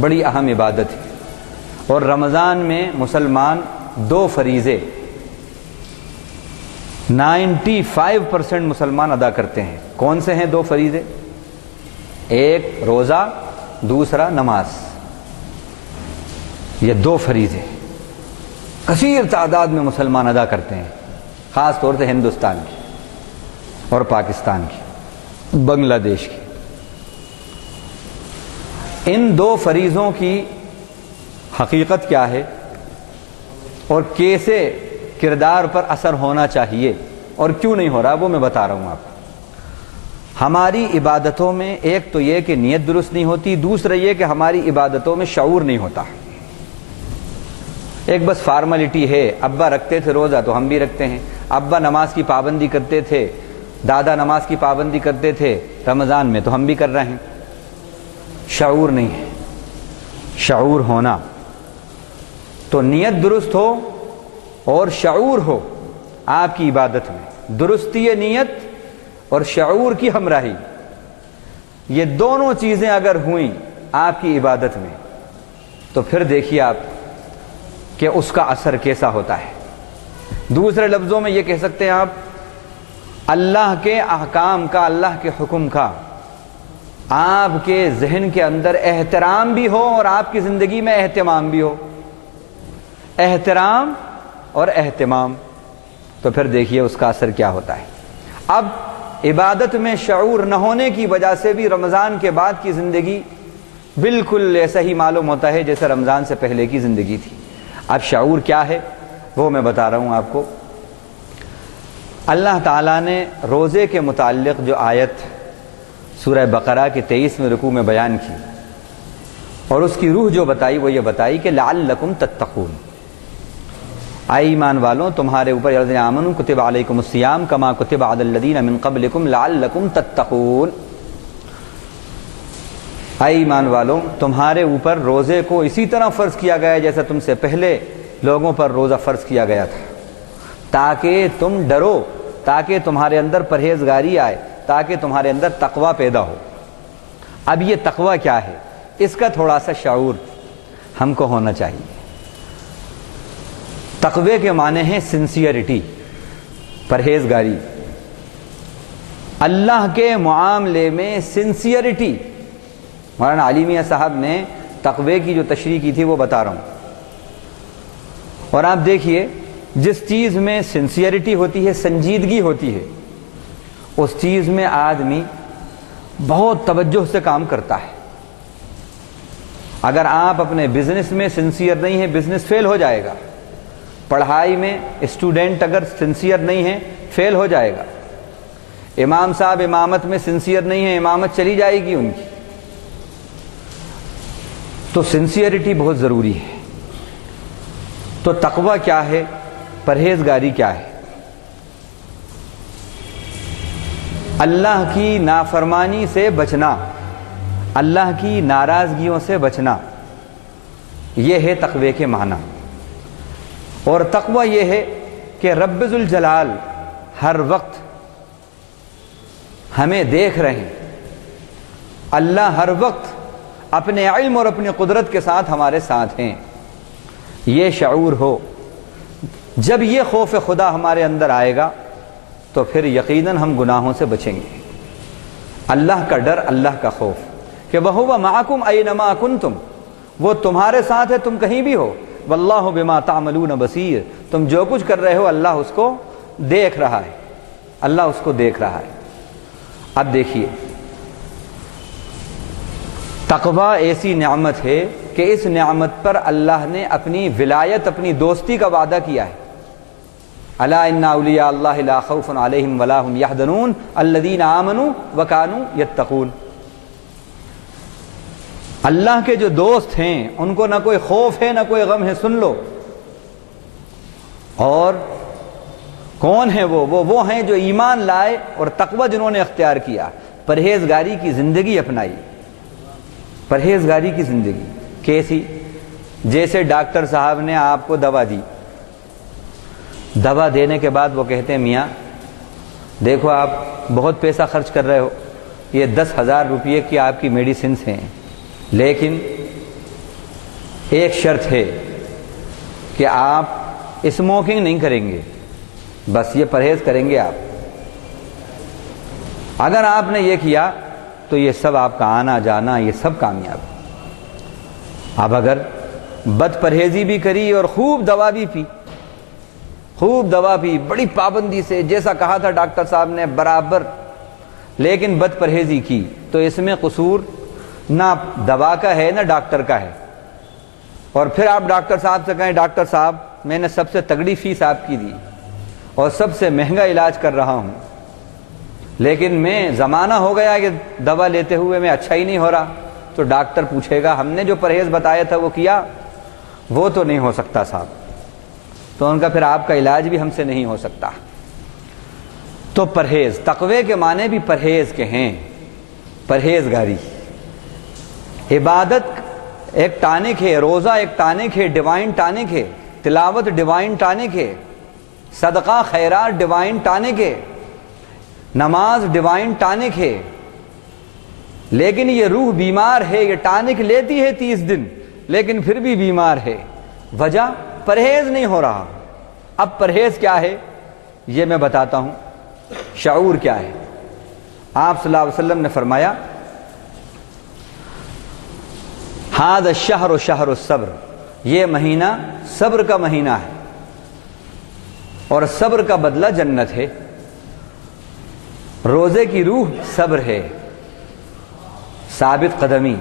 بڑی اہم عبادت ہے، اور رمضان میں مسلمان 2 فریضے 95% مسلمان ادا کرتے ہیں. کون سے ہیں 2 فریضے؟ ایک روزہ، دوسرا نماز. یہ 2 فریضے کثیر تعداد میں مسلمان ادا کرتے ہیں، خاص طور سے ہندوستان کی اور پاکستان کی، بنگلہ دیش کی. ان 2 فریضوں کی حقیقت کیا ہے اور کیسے کردار پر اثر ہونا چاہیے اور کیوں نہیں ہو رہا وہ میں بتا رہا ہوں آپ کو. ہماری عبادتوں میں ایک تو یہ کہ نیت درست نہیں ہوتی، دوسرا یہ کہ ہماری عبادتوں میں شعور نہیں ہوتا. ایک بس فارملٹی ہے، ابا رکھتے تھے روزہ تو ہم بھی رکھتے ہیں، ابا نماز کی پابندی کرتے تھے، دادا نماز کی پابندی کرتے تھے رمضان میں تو ہم بھی کر رہے ہیں. شعور نہیں ہے. شعور ہونا تو نیت درست ہو اور شعور ہو آپ کی عبادت میں، درستی نیت اور شعور کی ہمراہی، یہ دونوں چیزیں اگر ہوئیں آپ کی عبادت میں تو پھر دیکھیے آپ کہ اس کا اثر کیسا ہوتا ہے. دوسرے لفظوں میں یہ کہہ سکتے ہیں آپ، اللہ کے احکام کا، اللہ کے حکم کا آپ کے ذہن کے اندر احترام بھی ہو اور آپ کی زندگی میں اہتمام بھی ہو. احترام اور اہتمام، تو پھر دیکھیے اس کا اثر کیا ہوتا ہے. اب عبادت میں شعور نہ ہونے کی وجہ سے بھی رمضان کے بعد کی زندگی بالکل ایسا ہی معلوم ہوتا ہے جیسے رمضان سے پہلے کی زندگی تھی. اب شعور کیا ہے وہ میں بتا رہا ہوں آپ کو. اللہ تعالیٰ نے روزے کے متعلق جو آیت سورہ بقرہ کے 23ویں رکوع میں بیان کی اور اس کی روح جو بتائی وہ یہ بتائی کہ لعلکم تتقون، اے ایمان والوں تمہارے اوپر الذین آمنوا کتب علیکم الصیام کما کتب علی الذین من قبلکم لعلکم تتقون. اے ایمان والوں تمہارے اوپر روزے کو اسی طرح فرض کیا گیا ہے جیسا تم سے پہلے لوگوں پر روزہ فرض کیا گیا تھا، تاکہ تم ڈرو، تاکہ تمہارے اندر پرہیزگاری آئے، تاکہ تمہارے اندر تقوی پیدا ہو. اب یہ تقوی کیا ہے اس کا تھوڑا سا شعور ہم کو ہونا چاہیے. تقوی کے معنی ہے سنسیئرٹی، پرہیزگاری، اللہ کے معاملے میں سنسیئرٹی. مولانا علی میاں صاحب نے تقوی کی جو تشریح کی تھی وہ بتا رہا ہوں. اور آپ دیکھیے جس چیز میں سنسیئرٹی ہوتی ہے، سنجیدگی ہوتی ہے، اس چیز میں آدمی بہت توجہ سے کام کرتا ہے اگر آپ اپنے بزنس میں سنسیئر نہیں ہیں بزنس فیل ہو جائے گا، پڑھائی میں اسٹوڈنٹ اگر سنسیئر نہیں ہے فیل ہو جائے گا، امام صاحب امامت میں سنسیئر نہیں ہے امامت چلی جائے گی ان کی۔ تو سنسیئرٹی بہت ضروری ہے۔ تو تقوی کیا ہے، پرہیزگاری کیا ہے؟ اللہ کی نافرمانی سے بچنا، اللہ کی ناراضگیوں سے بچنا، یہ ہے تقوی کے معنی۔ اور تقوی یہ ہے کہ رب ذوالجلال ہر وقت ہمیں دیکھ رہے ہیں، اللہ ہر وقت اپنے علم اور اپنی قدرت کے ساتھ ہمارے ساتھ ہیں، یہ شعور ہو۔ جب یہ خوف خدا ہمارے اندر آئے گا تو پھر یقیناً ہم گناہوں سے بچیں گے۔ اللہ کا ڈر، اللہ کا خوف کہ وَهُوَ مَعَكُمْ أَيْنَمَا كُنْتُمْ، وہ تمہارے ساتھ ہے تم کہیں بھی ہو، وَاللَّهُ بِمَا تَعْمَلُونَ بَصِيرٌ، تم جو کچھ کر رہے ہو اللہ اس کو دیکھ رہا ہے، اللہ اس کو دیکھ رہا ہے۔ اب دیکھیے تقوی ایسی نعمت ہے کہ اس نعمت پر اللہ نے اپنی ولایت، اپنی دوستی کا وعدہ کیا ہے۔ الا ان اولیاء اللہ لا خوف علیہم ولا هم یحزنون الذین آمنوا وکانوا یتقون، اللہ کے جو دوست ہیں ان کو نہ کوئی خوف ہے نہ کوئی غم ہے، سن لو۔ اور کون ہیں وہ ہیں جو ایمان لائے اور تقوی جنہوں نے اختیار کیا، پرہیزگاری کی زندگی اپنائی۔ پرہیزگاری کی زندگی کیسی؟ جیسے ڈاکٹر صاحب نے آپ کو دوا دی، دوا دینے کے بعد وہ کہتے ہیں میاں دیکھو آپ بہت پیسہ خرچ کر رہے ہو، یہ 10,000 روپے کی آپ کی میڈیسنس ہیں، لیکن ایک شرط ہے کہ آپ اسموکنگ نہیں کریں گے، بس یہ پرہیز کریں گے آپ۔ اگر آپ نے یہ کیا تو یہ سب آپ کا آنا جانا یہ سب کامیاب۔ اب اگر بد پرہیزی بھی کری اور خوب دوا بھی پی، خوب دوا پی بڑی پابندی سے، جیسا کہا تھا ڈاکٹر صاحب نے برابر، لیکن بد پرہیزی کی، تو اس میں قصور نہ دوا کا ہے نہ ڈاکٹر کا ہے۔ اور پھر آپ ڈاکٹر صاحب سے کہیں ڈاکٹر صاحب میں نے سب سے تگڑی فیس آپ کی دی اور سب سے مہنگا علاج کر رہا ہوں، لیکن میں زمانہ ہو گیا کہ دوا لیتے ہوئے میں اچھا ہی نہیں ہو رہا، تو ڈاکٹر پوچھے گا ہم نے جو پرہیز بتایا تھا وہ کیا؟ وہ تو نہیں ہو سکتا صاحب، تو ان کا پھر آپ کا علاج بھی ہم سے نہیں ہو سکتا۔ تو پرہیز، تقوی کے معنی بھی پرہیز کے ہیں، پرہیزگاری۔ عبادت ایک ٹانک ہے، روزہ ایک ٹانک ہے، ڈیوائن ٹانک ہے، تلاوت ڈیوائن ٹانک ہے، صدقہ خیرات ڈیوائن ٹانک ہے، نماز ڈیوائن ٹانک ہے۔ لیکن یہ روح بیمار ہے، یہ ٹانک لیتی ہے 30 دن لیکن پھر بھی بیمار ہے، وجہ پرہیز نہیں ہو رہا۔ اب پرہیز کیا ہے یہ میں بتاتا ہوں، شعور کیا ہے۔ آپ صلی اللہ علیہ وسلم نے فرمایا ھذا الشہر شہر الصبر، یہ مہینہ صبر کا مہینہ ہے اور صبر کا بدلہ جنت ہے۔ روزے کی روح صبر ہے، ثابت قدمی،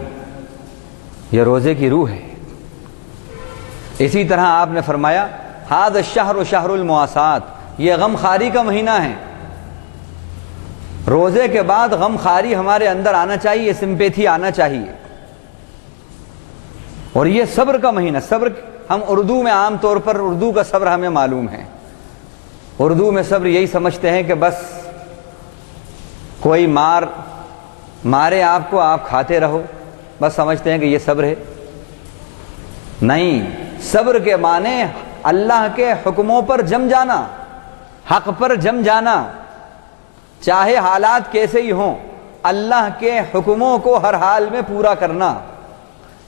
یہ روزے کی روح ہے۔ اسی طرح آپ نے فرمایا ھذا الشہر شہر المواسات، یہ غم خاری کا مہینہ ہے۔ روزے کے بعد غم خاری ہمارے اندر آنا چاہیے، سمپیتھی آنا چاہیے۔ اور یہ صبر کا مہینہ، صبر ہم اردو میں عام طور پر اردو کا صبر ہمیں معلوم ہے، اردو میں صبر یہی سمجھتے ہیں کہ بس کوئی مارے آپ کو آپ کھاتے رہو، بس سمجھتے ہیں کہ یہ صبر ہے۔ نہیں، صبر کے معنی اللہ کے حکموں پر جم جانا، حق پر جم جانا، چاہے حالات کیسے ہی ہوں، اللہ کے حکموں کو ہر حال میں پورا کرنا،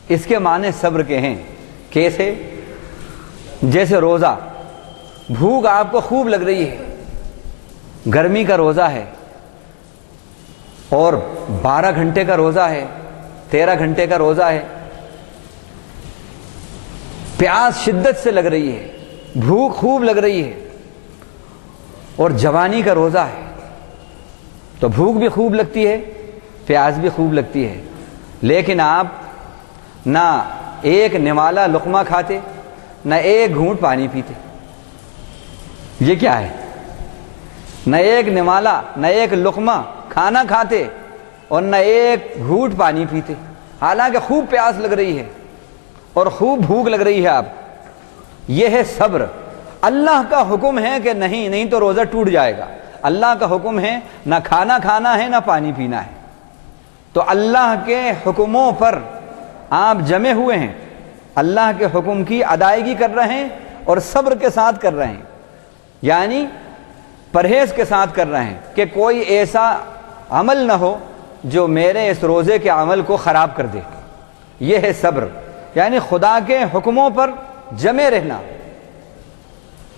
اس کے معنی صبر کے ہیں۔ کیسے؟ جیسے روزہ، بھوک آپ کو خوب لگ رہی ہے، گرمی کا روزہ ہے اور 12 گھنٹے کا روزہ ہے، 13 گھنٹے کا روزہ ہے، پیاس شدت سے لگ رہی ہے، بھوک خوب لگ رہی ہے اور جوانی کا روزہ ہے، تو بھوک بھی خوب لگتی ہے، پیاس بھی خوب لگتی ہے، لیکن آپ نہ ایک نوالا لقمہ کھاتے، نہ ایک گھونٹ پانی پیتے۔ یہ کیا ہے؟ نہ ایک نوالا، نہ ایک لقمہ کھانا کھاتے اور نہ ایک گھونٹ پانی پیتے، حالانکہ خوب پیاس لگ رہی ہے اور خوب بھوک لگ رہی ہے آپ۔ یہ ہے صبر۔ اللہ کا حکم ہے کہ نہیں تو روزہ ٹوٹ جائے گا، اللہ کا حکم ہے نہ کھانا کھانا ہے نہ پانی پینا ہے، تو اللہ کے حکموں پر آپ جمے ہوئے ہیں، اللہ کے حکم کی ادائیگی کر رہے ہیں اور صبر کے ساتھ کر رہے ہیں، یعنی پرہیز کے ساتھ کر رہے ہیں کہ کوئی ایسا عمل نہ ہو جو میرے اس روزے کے عمل کو خراب کر دے۔ یہ ہے صبر، یعنی خدا کے حکموں پر جمے رہنا،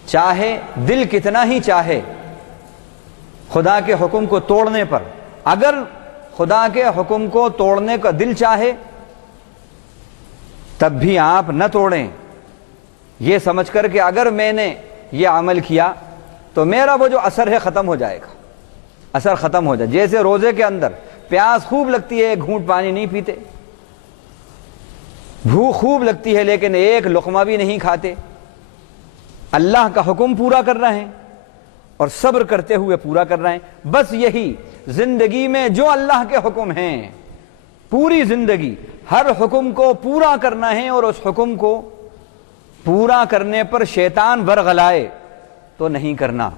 چاہے دل کتنا ہی چاہے خدا کے حکم کو توڑنے پر، اگر خدا کے حکم کو توڑنے کا دل چاہے تب بھی آپ نہ توڑیں، یہ سمجھ کر کہ اگر میں نے یہ عمل کیا تو میرا وہ جو اثر ہے ختم ہو جائے گا، اثر ختم ہو جائے۔ جیسے روزے کے اندر پیاس خوب لگتی ہے، ایک گھونٹ پانی نہیں پیتے، بھوک خوب لگتی ہے لیکن ایک لقمہ بھی نہیں کھاتے، اللہ کا حکم پورا کر رہے ہیں اور صبر کرتے ہوئے پورا کر رہے ہیں۔ بس یہی زندگی میں جو اللہ کے حکم ہیں، پوری زندگی ہر حکم کو پورا کرنا ہے، اور اس حکم کو پورا کرنے پر شیطان برغلائے تو نہیں کرنا،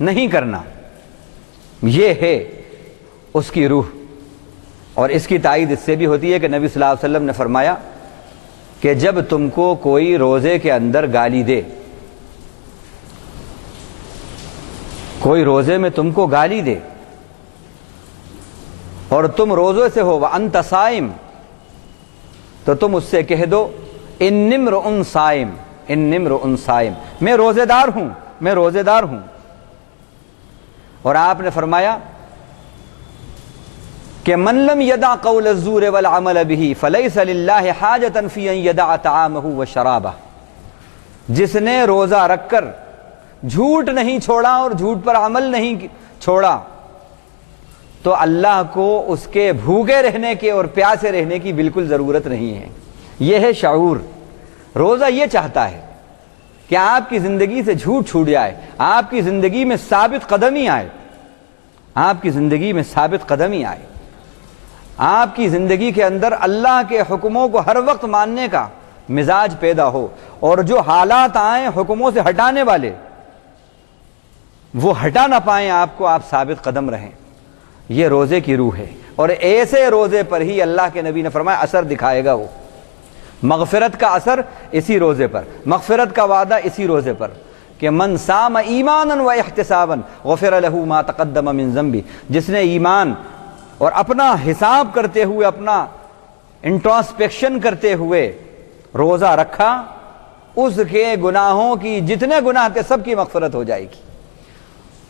نہیں کرنا۔ یہ ہے اس کی روح، اور اس کی تائید اس سے بھی ہوتی ہے کہ نبی صلی اللہ علیہ وسلم نے فرمایا کہ جب تم کو کوئی روزے کے اندر گالی دے، کوئی روزے میں تم کو گالی دے اور تم روزے سے ہو وَأَنْتَ صَائِمٌ، تو تم اس سے کہہ دو اِنِّ امْرُؤٌ صَائِمٌ، اِنِّ امْرُؤٌ صَائِمٌ، میں روزے دار ہوں، میں روزے دار ہوں۔ اور آپ نے فرمایا کہ من لم يدع قول الزور والعمل به فليس لله حاجة في ان يدع طعامه وشرابه، جس نے روزہ رکھ کر جھوٹ نہیں چھوڑا اور جھوٹ پر عمل نہیں چھوڑا تو اللہ کو اس کے بھوکے رہنے کے اور پیاسے رہنے کی بالکل ضرورت نہیں ہے۔ یہ ہے شعور۔ روزہ یہ چاہتا ہے کہ آپ کی زندگی سے جھوٹ چھوٹ جائے، آپ کی زندگی میں ثابت قدمی آئے، آپ کی زندگی میں ثابت قدمی آئے، آپ کی زندگی کے اندر اللہ کے حکموں کو ہر وقت ماننے کا مزاج پیدا ہو، اور جو حالات آئیں حکموں سے ہٹانے والے وہ ہٹا نہ پائیں آپ کو، آپ ثابت قدم رہیں۔ یہ روزے کی روح ہے، اور ایسے روزے پر ہی اللہ کے نبی نے فرمایا اثر دکھائے گا، وہ مغفرت کا اثر اسی روزے پر، مغفرت کا وعدہ اسی روزے پر کہ من صام ایمانا و احتسابا غفر له ما تقدم من ذنبه، جس نے ایمان اور اپنا حساب کرتے ہوئے، اپنا انٹراسپیکشن کرتے ہوئے روزہ رکھا، اس کے گناہوں کی جتنے گناہ تھے سب کی مغفرت ہو جائے گی۔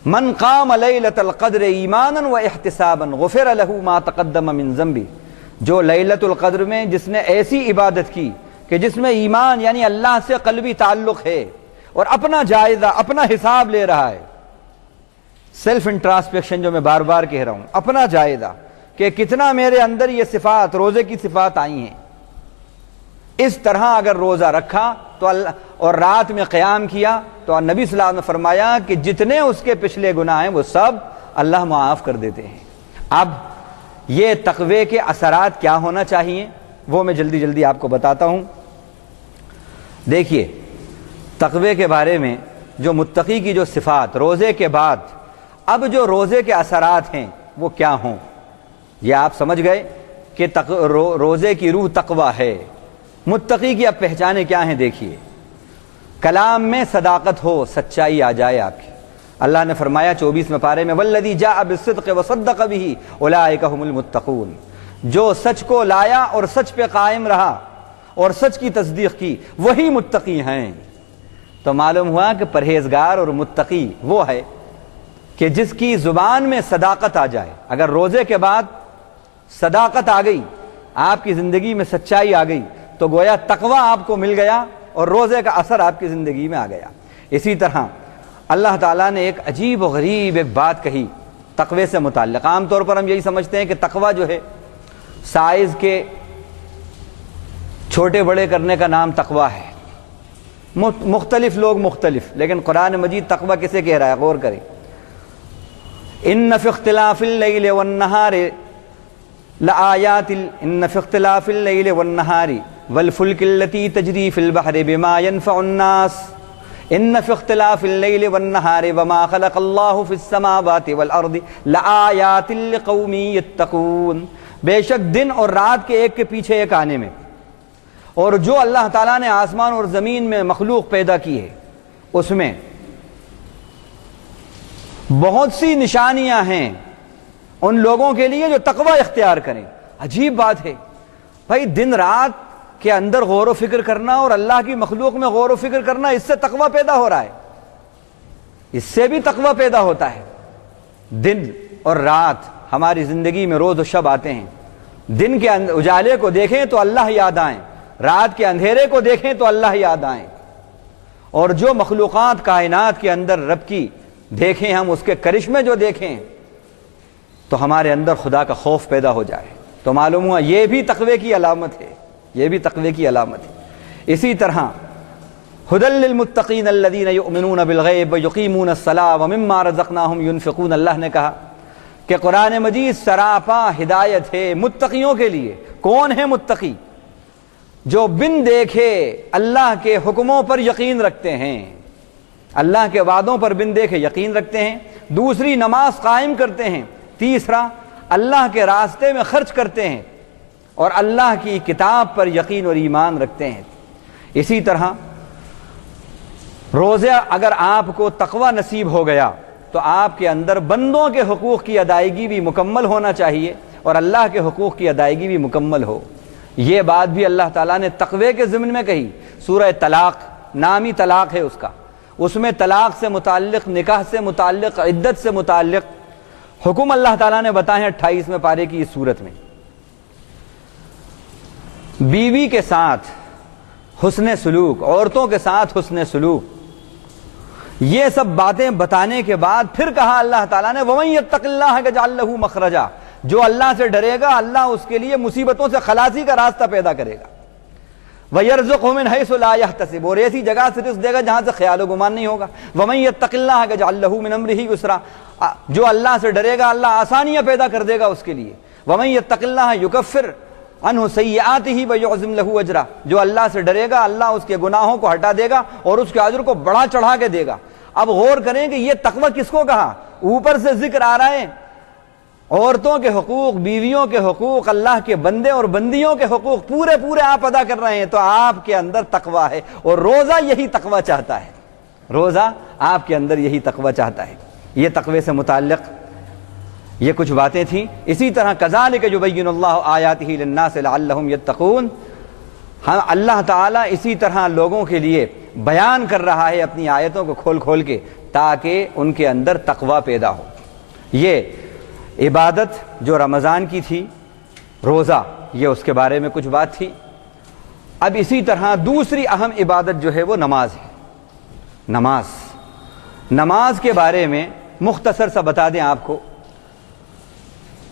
من قام لیلۃ القدر ایمانا و احتسابا غفر له ما تقدم من ذنبه، جو لیلۃ القدر میں جس نے ایسی عبادت کی کہ جس میں ایمان یعنی اللہ سے قلبی تعلق ہے اور اپنا جائزہ، اپنا حساب لے رہا ہے، سیلف انٹراسپیکشن جو میں بار بار کہہ رہا ہوں، اپنا جائزہ کہ کتنا میرے اندر یہ صفات، روزے کی صفات آئی ہیں، اس طرح اگر روزہ رکھا تو اللہ اور رات میں قیام کیا تو نبی صلی اللہ علیہ وسلم نے فرمایا کہ جتنے اس کے پچھلے گناہ ہیں وہ سب اللہ معاف کر دیتے ہیں۔ اب یہ تقوی کے اثرات کیا ہونا چاہیے وہ میں جلدی جلدی آپ کو بتاتا ہوں۔ دیکھیے تقوی کے بارے میں جو متقی کی جو صفات روزے کے بعد، اب جو روزے کے اثرات ہیں وہ کیا ہوں، یہ آپ سمجھ گئے کہ روزے کی روح تقوی ہے۔ متقی کی اب پہچانیں کیا ہیں، دیکھیے کلام میں صداقت ہو، سچائی آ جائے آپ کی۔ اللہ نے فرمایا 24ویں پارے میں والذی جاء بالصدق وصدق به اولئک هم المتقون، جو سچ کو لایا اور سچ پہ قائم رہا اور سچ کی تصدیق کی وہی متقی ہیں۔ تو معلوم ہوا کہ پرہیزگار اور متقی وہ ہے کہ جس کی زبان میں صداقت آ جائے۔ اگر روزے کے بعد صداقت آ گئی، آپ کی زندگی میں سچائی آ گئی تو گویا تقوی آپ کو مل گیا اور روزے کا اثر آپ کی زندگی میں آ گیا۔ اسی طرح اللہ تعالیٰ نے ایک عجیب و غریب ایک بات کہی تقوی سے متعلق۔ عام طور پر ہم یہی سمجھتے ہیں کہ تقوی جو ہے سائز کے چھوٹے بڑے کرنے کا نام تقوی ہے. مختلف لوگ مختلف، لیکن قرآن مجید تقوی کسے کہہ رہا ہے؟ غور کریں. ان فی اختلاف اللیل والنہار لآیات ان فی اختلاف اللیل والنہار والفلک التی تجری فی البحر بما ينفع الناس ان فی اختلاف اللیل والنہار وما خلق اللہ فی السماوات والارض لآیات لقوم یتقون. بے شک دن اور رات کے ایک کے پیچھے ایک آنے میں، اور جو اللہ تعالیٰ نے آسمان اور زمین میں مخلوق پیدا کی ہے اس میں بہت سی نشانیاں ہیں ان لوگوں کے لیے جو تقوی اختیار کریں. عجیب بات ہے بھائی، دن رات کے اندر غور و فکر کرنا اور اللہ کی مخلوق میں غور و فکر کرنا، اس سے تقوی پیدا ہو رہا ہے، اس سے بھی تقوی پیدا ہوتا ہے. دن اور رات ہماری زندگی میں روز و شب آتے ہیں. دن کے اجالے کو دیکھیں تو اللہ یاد آئیں، رات کے اندھیرے کو دیکھیں تو اللہ یاد آئیں. اور جو مخلوقات کائنات کے اندر رب کی دیکھیں، ہم اس کے کرشمے جو دیکھیں تو ہمارے اندر خدا کا خوف پیدا ہو جائے تو معلوم ہوا یہ بھی تقوی کی علامت ہے، یہ بھی تقوی کی علامت ہے. اسی طرح ھدی للمتقین الذین یؤمنون بالغیب ویقیمون الصلاۃ ومما رزقناہم ینفقون. اللہ نے کہا کہ قرآن مجید سراپا ہدایت ہے متقیوں کے لیے. کون ہے متقی؟ جو بن دیکھے اللہ کے حکموں پر یقین رکھتے ہیں، اللہ کے وعدوں پر بن دیکھے یقین رکھتے ہیں. دوسری، نماز قائم کرتے ہیں. تیسرا، اللہ کے راستے میں خرچ کرتے ہیں اور اللہ کی کتاب پر یقین اور ایمان رکھتے ہیں. اسی طرح روزہ اگر آپ کو تقوی نصیب ہو گیا تو آپ کے اندر بندوں کے حقوق کی ادائیگی بھی مکمل ہونا چاہیے اور اللہ کے حقوق کی ادائیگی بھی مکمل ہو. یہ بات بھی اللہ تعالیٰ نے تقوی کے ضمن میں کہی. سورہ طلاق، نامی طلاق ہے اس کا، اس میں طلاق سے متعلق، نکاح سے متعلق، عدت سے متعلق حکم اللہ تعالیٰ نے بتائے ہیں 28ویں پارے کی اس صورت میں. بیوی کے ساتھ حسن سلوک، عورتوں کے ساتھ حسن سلوک، یہ سب باتیں بتانے کے بعد پھر کہا اللہ تعالیٰ نے وَمَن يَتَّقِ اللَّهَ يَجْعَل لَّهُ مَخْرَجًا. جو اللہ سے ڈرے گا اللہ اس کے لیے مصیبتوں سے خلاصی کا راستہ پیدا کرے گا. وَيَرْزُقْهُ مِنْ حَيْثُ لَا يَحْتَسِبُ. اور ایسی جگہ سے رزق دے گا جہاں سے خیال و گمان نہیں ہوگا. وَمَن يَتَّقِ اللَّهَ يَجْعَل لَّهُ مِنْ أَمْرِهِ يُسْرًا. جو اللہ سے ڈرے گا اللہ آسانیاں پیدا کر دے گا اس کے لیے. وَمَن يَتَّقِ اللَّهَ يُكَفِّرْ عنہ سیئاتہ ویعظم لہ اجرا. جو اللہ سے ڈرے گا اللہ اس کے گناہوں کو ہٹا دے گا اور اس کے اجر کو بڑھا چڑھا کے دے گا. اب غور کریں کہ یہ تقوی کس کو کہا؟ اوپر سے ذکر آ رہا ہے عورتوں کے حقوق، بیویوں کے حقوق، اللہ کے بندے اور بندیوں کے حقوق پورے پورے آپ ادا کر رہے ہیں تو آپ کے اندر تقوی ہے. اور روزہ یہی تقوی چاہتا ہے، روزہ آپ کے اندر یہی تقوی چاہتا ہے. یہ تقوی سے متعلق یہ کچھ باتیں تھیں. اسی طرح کذالک یبین اللہ آیاتہ للناس لعلہم یتقون. ہم اللہ تعالیٰ اسی طرح لوگوں کے لیے بیان کر رہا ہے اپنی آیتوں کو کھول کھول کے تاکہ ان کے اندر تقوی پیدا ہو. یہ عبادت جو رمضان کی تھی، روزہ، یہ اس کے بارے میں کچھ بات تھی. اب اسی طرح دوسری اہم عبادت جو ہے وہ نماز ہے. نماز کے بارے میں مختصر سا بتا دیں آپ کو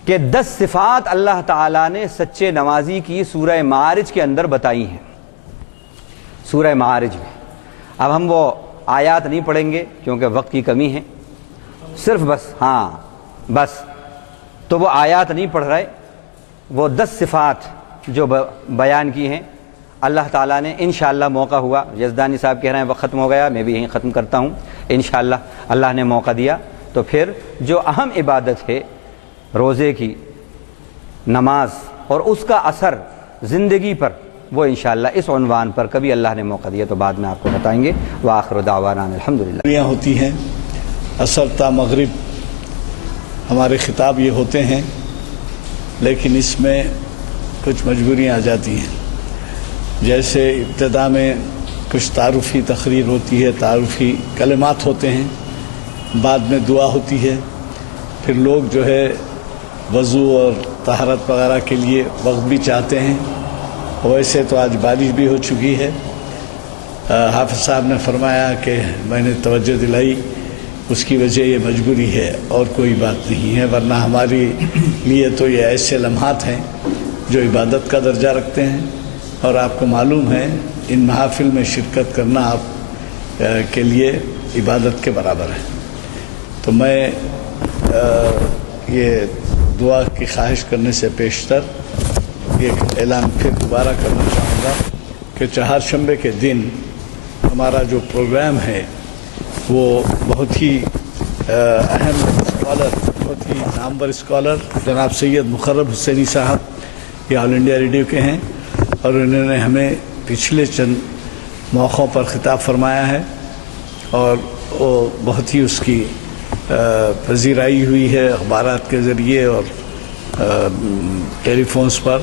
کہ 10 صفات اللہ تعالیٰ نے سچے نمازی کی سورہ معارج کے اندر بتائی ہیں. سورہ معارج میں اب ہم وہ آیات نہیں پڑھیں گے کیونکہ وقت کی کمی ہے، صرف بس تو وہ آیات نہیں پڑھ رہے. وہ 10 صفات جو بیان کی ہیں اللہ تعالیٰ نے انشاءاللہ موقع ہوا، یزدانی صاحب کہہ رہے ہیں وقت ختم ہو گیا، میں بھی یہیں ختم کرتا ہوں. انشاءاللہ اللہ نے موقع دیا تو پھر جو اہم عبادت ہے روزے کی، نماز اور اس کا اثر زندگی پر، وہ انشاءاللہ اس عنوان پر کبھی اللہ نے موقع دیا تو بعد میں آپ کو بتائیں گے. وآخر دعوانا الحمدللہ. ہوتی ہیں عصر تا مغرب ہمارے خطاب یہ ہوتے ہیں، لیکن اس میں کچھ مجبوریاں آ جاتی ہیں. جیسے ابتدا میں کچھ تعارفی تقریر ہوتی ہے، تعارفی کلمات ہوتے ہیں، بعد میں دعا ہوتی ہے، پھر لوگ جو ہے وضو اور طہارت وغیرہ کے لیے وقت بھی چاہتے ہیں. ویسے تو آج بارش بھی ہو چکی ہے. حافظ صاحب نے فرمایا کہ میں نے توجہ دلائی، اس کی وجہ یہ مجبوری ہے اور کوئی بات نہیں ہے، ورنہ ہمارے لیے تو یہ ایسے لمحات ہیں جو عبادت کا درجہ رکھتے ہیں. اور آپ کو معلوم ہے ان محافل میں شرکت کرنا آپ کے لیے عبادت کے برابر ہے. تو میں یہ دعا کی خواہش کرنے سے پیشتر یہ اعلان پھر دوبارہ کرنا چاہوں گا کہ چہارشنبے کے دن ہمارا جو پروگرام ہے وہ بہت ہی اہم اسکالر، بہت ہی نامور اسکالر جناب سید مقرب حسینی صاحب یہ آل انڈیا ریڈیو کے ہیں، اور انہوں نے ہمیں پچھلے چند موقعوں پر خطاب فرمایا ہے اور وہ بہت ہی اس کی پذیرائی ہوئی ہے اخبارات کے ذریعے اور ٹیلی فونز پر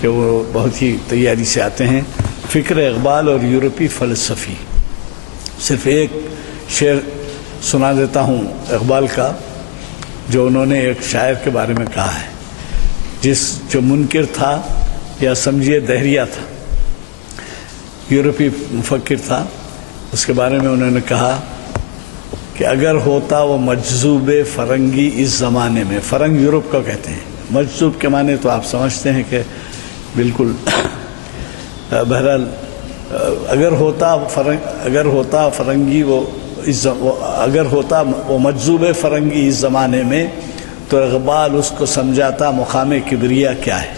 کہ وہ بہت ہی تیاری سے آتے ہیں. فکر اقبال اور یورپی فلسفی. صرف ایک شعر سنا دیتا ہوں اقبال کا جو انہوں نے ایک شاعر کے بارے میں کہا ہے، جو منکر تھا یا سمجھیے دہریہ تھا، یورپی مفکر تھا. اس کے بارے میں انہوں نے کہا کہ اگر ہوتا وہ مجذوب فرنگی اس زمانے میں، فرنگ یورپ کو کہتے ہیں، مجذوب کے معنی تو آپ سمجھتے ہیں کہ بالکل بہرحال اگر ہوتا فرنگی اگر ہوتا وہ مجذوب فرنگی اس زمانے میں تو اقبال اس کو سمجھاتا مقام کبریا کیا ہے.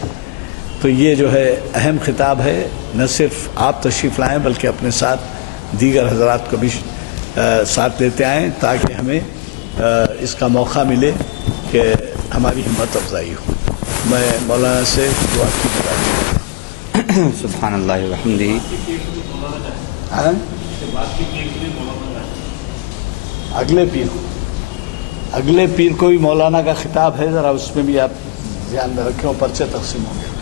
تو یہ جو ہے اہم خطاب ہے، نہ صرف آپ تشریف لائیں بلکہ اپنے ساتھ دیگر حضرات کو بھی ساتھ لیتے آئیں تاکہ ہمیں اس کا موقع ملے کہ ہماری ہمت افزائی ہو. میں مولانا سے دعا کی گزارش. سبحان اللہ وبحمدہ. اگلے پیر کو بھی مولانا کا خطاب ہے، ذرا اس میں بھی آپ دھیان میں رکھیں، پرچے تقسیم ہوں گے.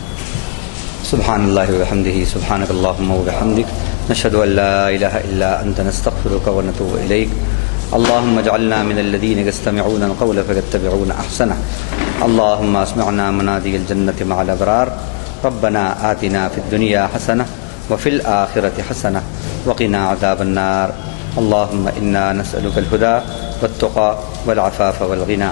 سبحان اللہ وبحمدہ. سبحانک اللہم وبحمدک نشہد ان لا الہ الا انت نستغفرک ونتوب الیک. اللہم اجعلنا من الذین یستمعون القول فیتبعون احسنہ. اللہم اسمعنا منادی الجنۃ مع الابرار. ربنا آتنا فی الدنیا حسنہ وفی الآخرۃ حسنہ وقنا عذاب النار. اللہم انا نسألک الہدی والتقی والعفاف والغنی.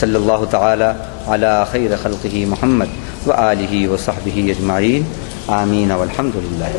صلی اللہ تعالی علی خیر خلقہ محمد وآلہ وصحبہ اجمعین. آمین والحمد للہ.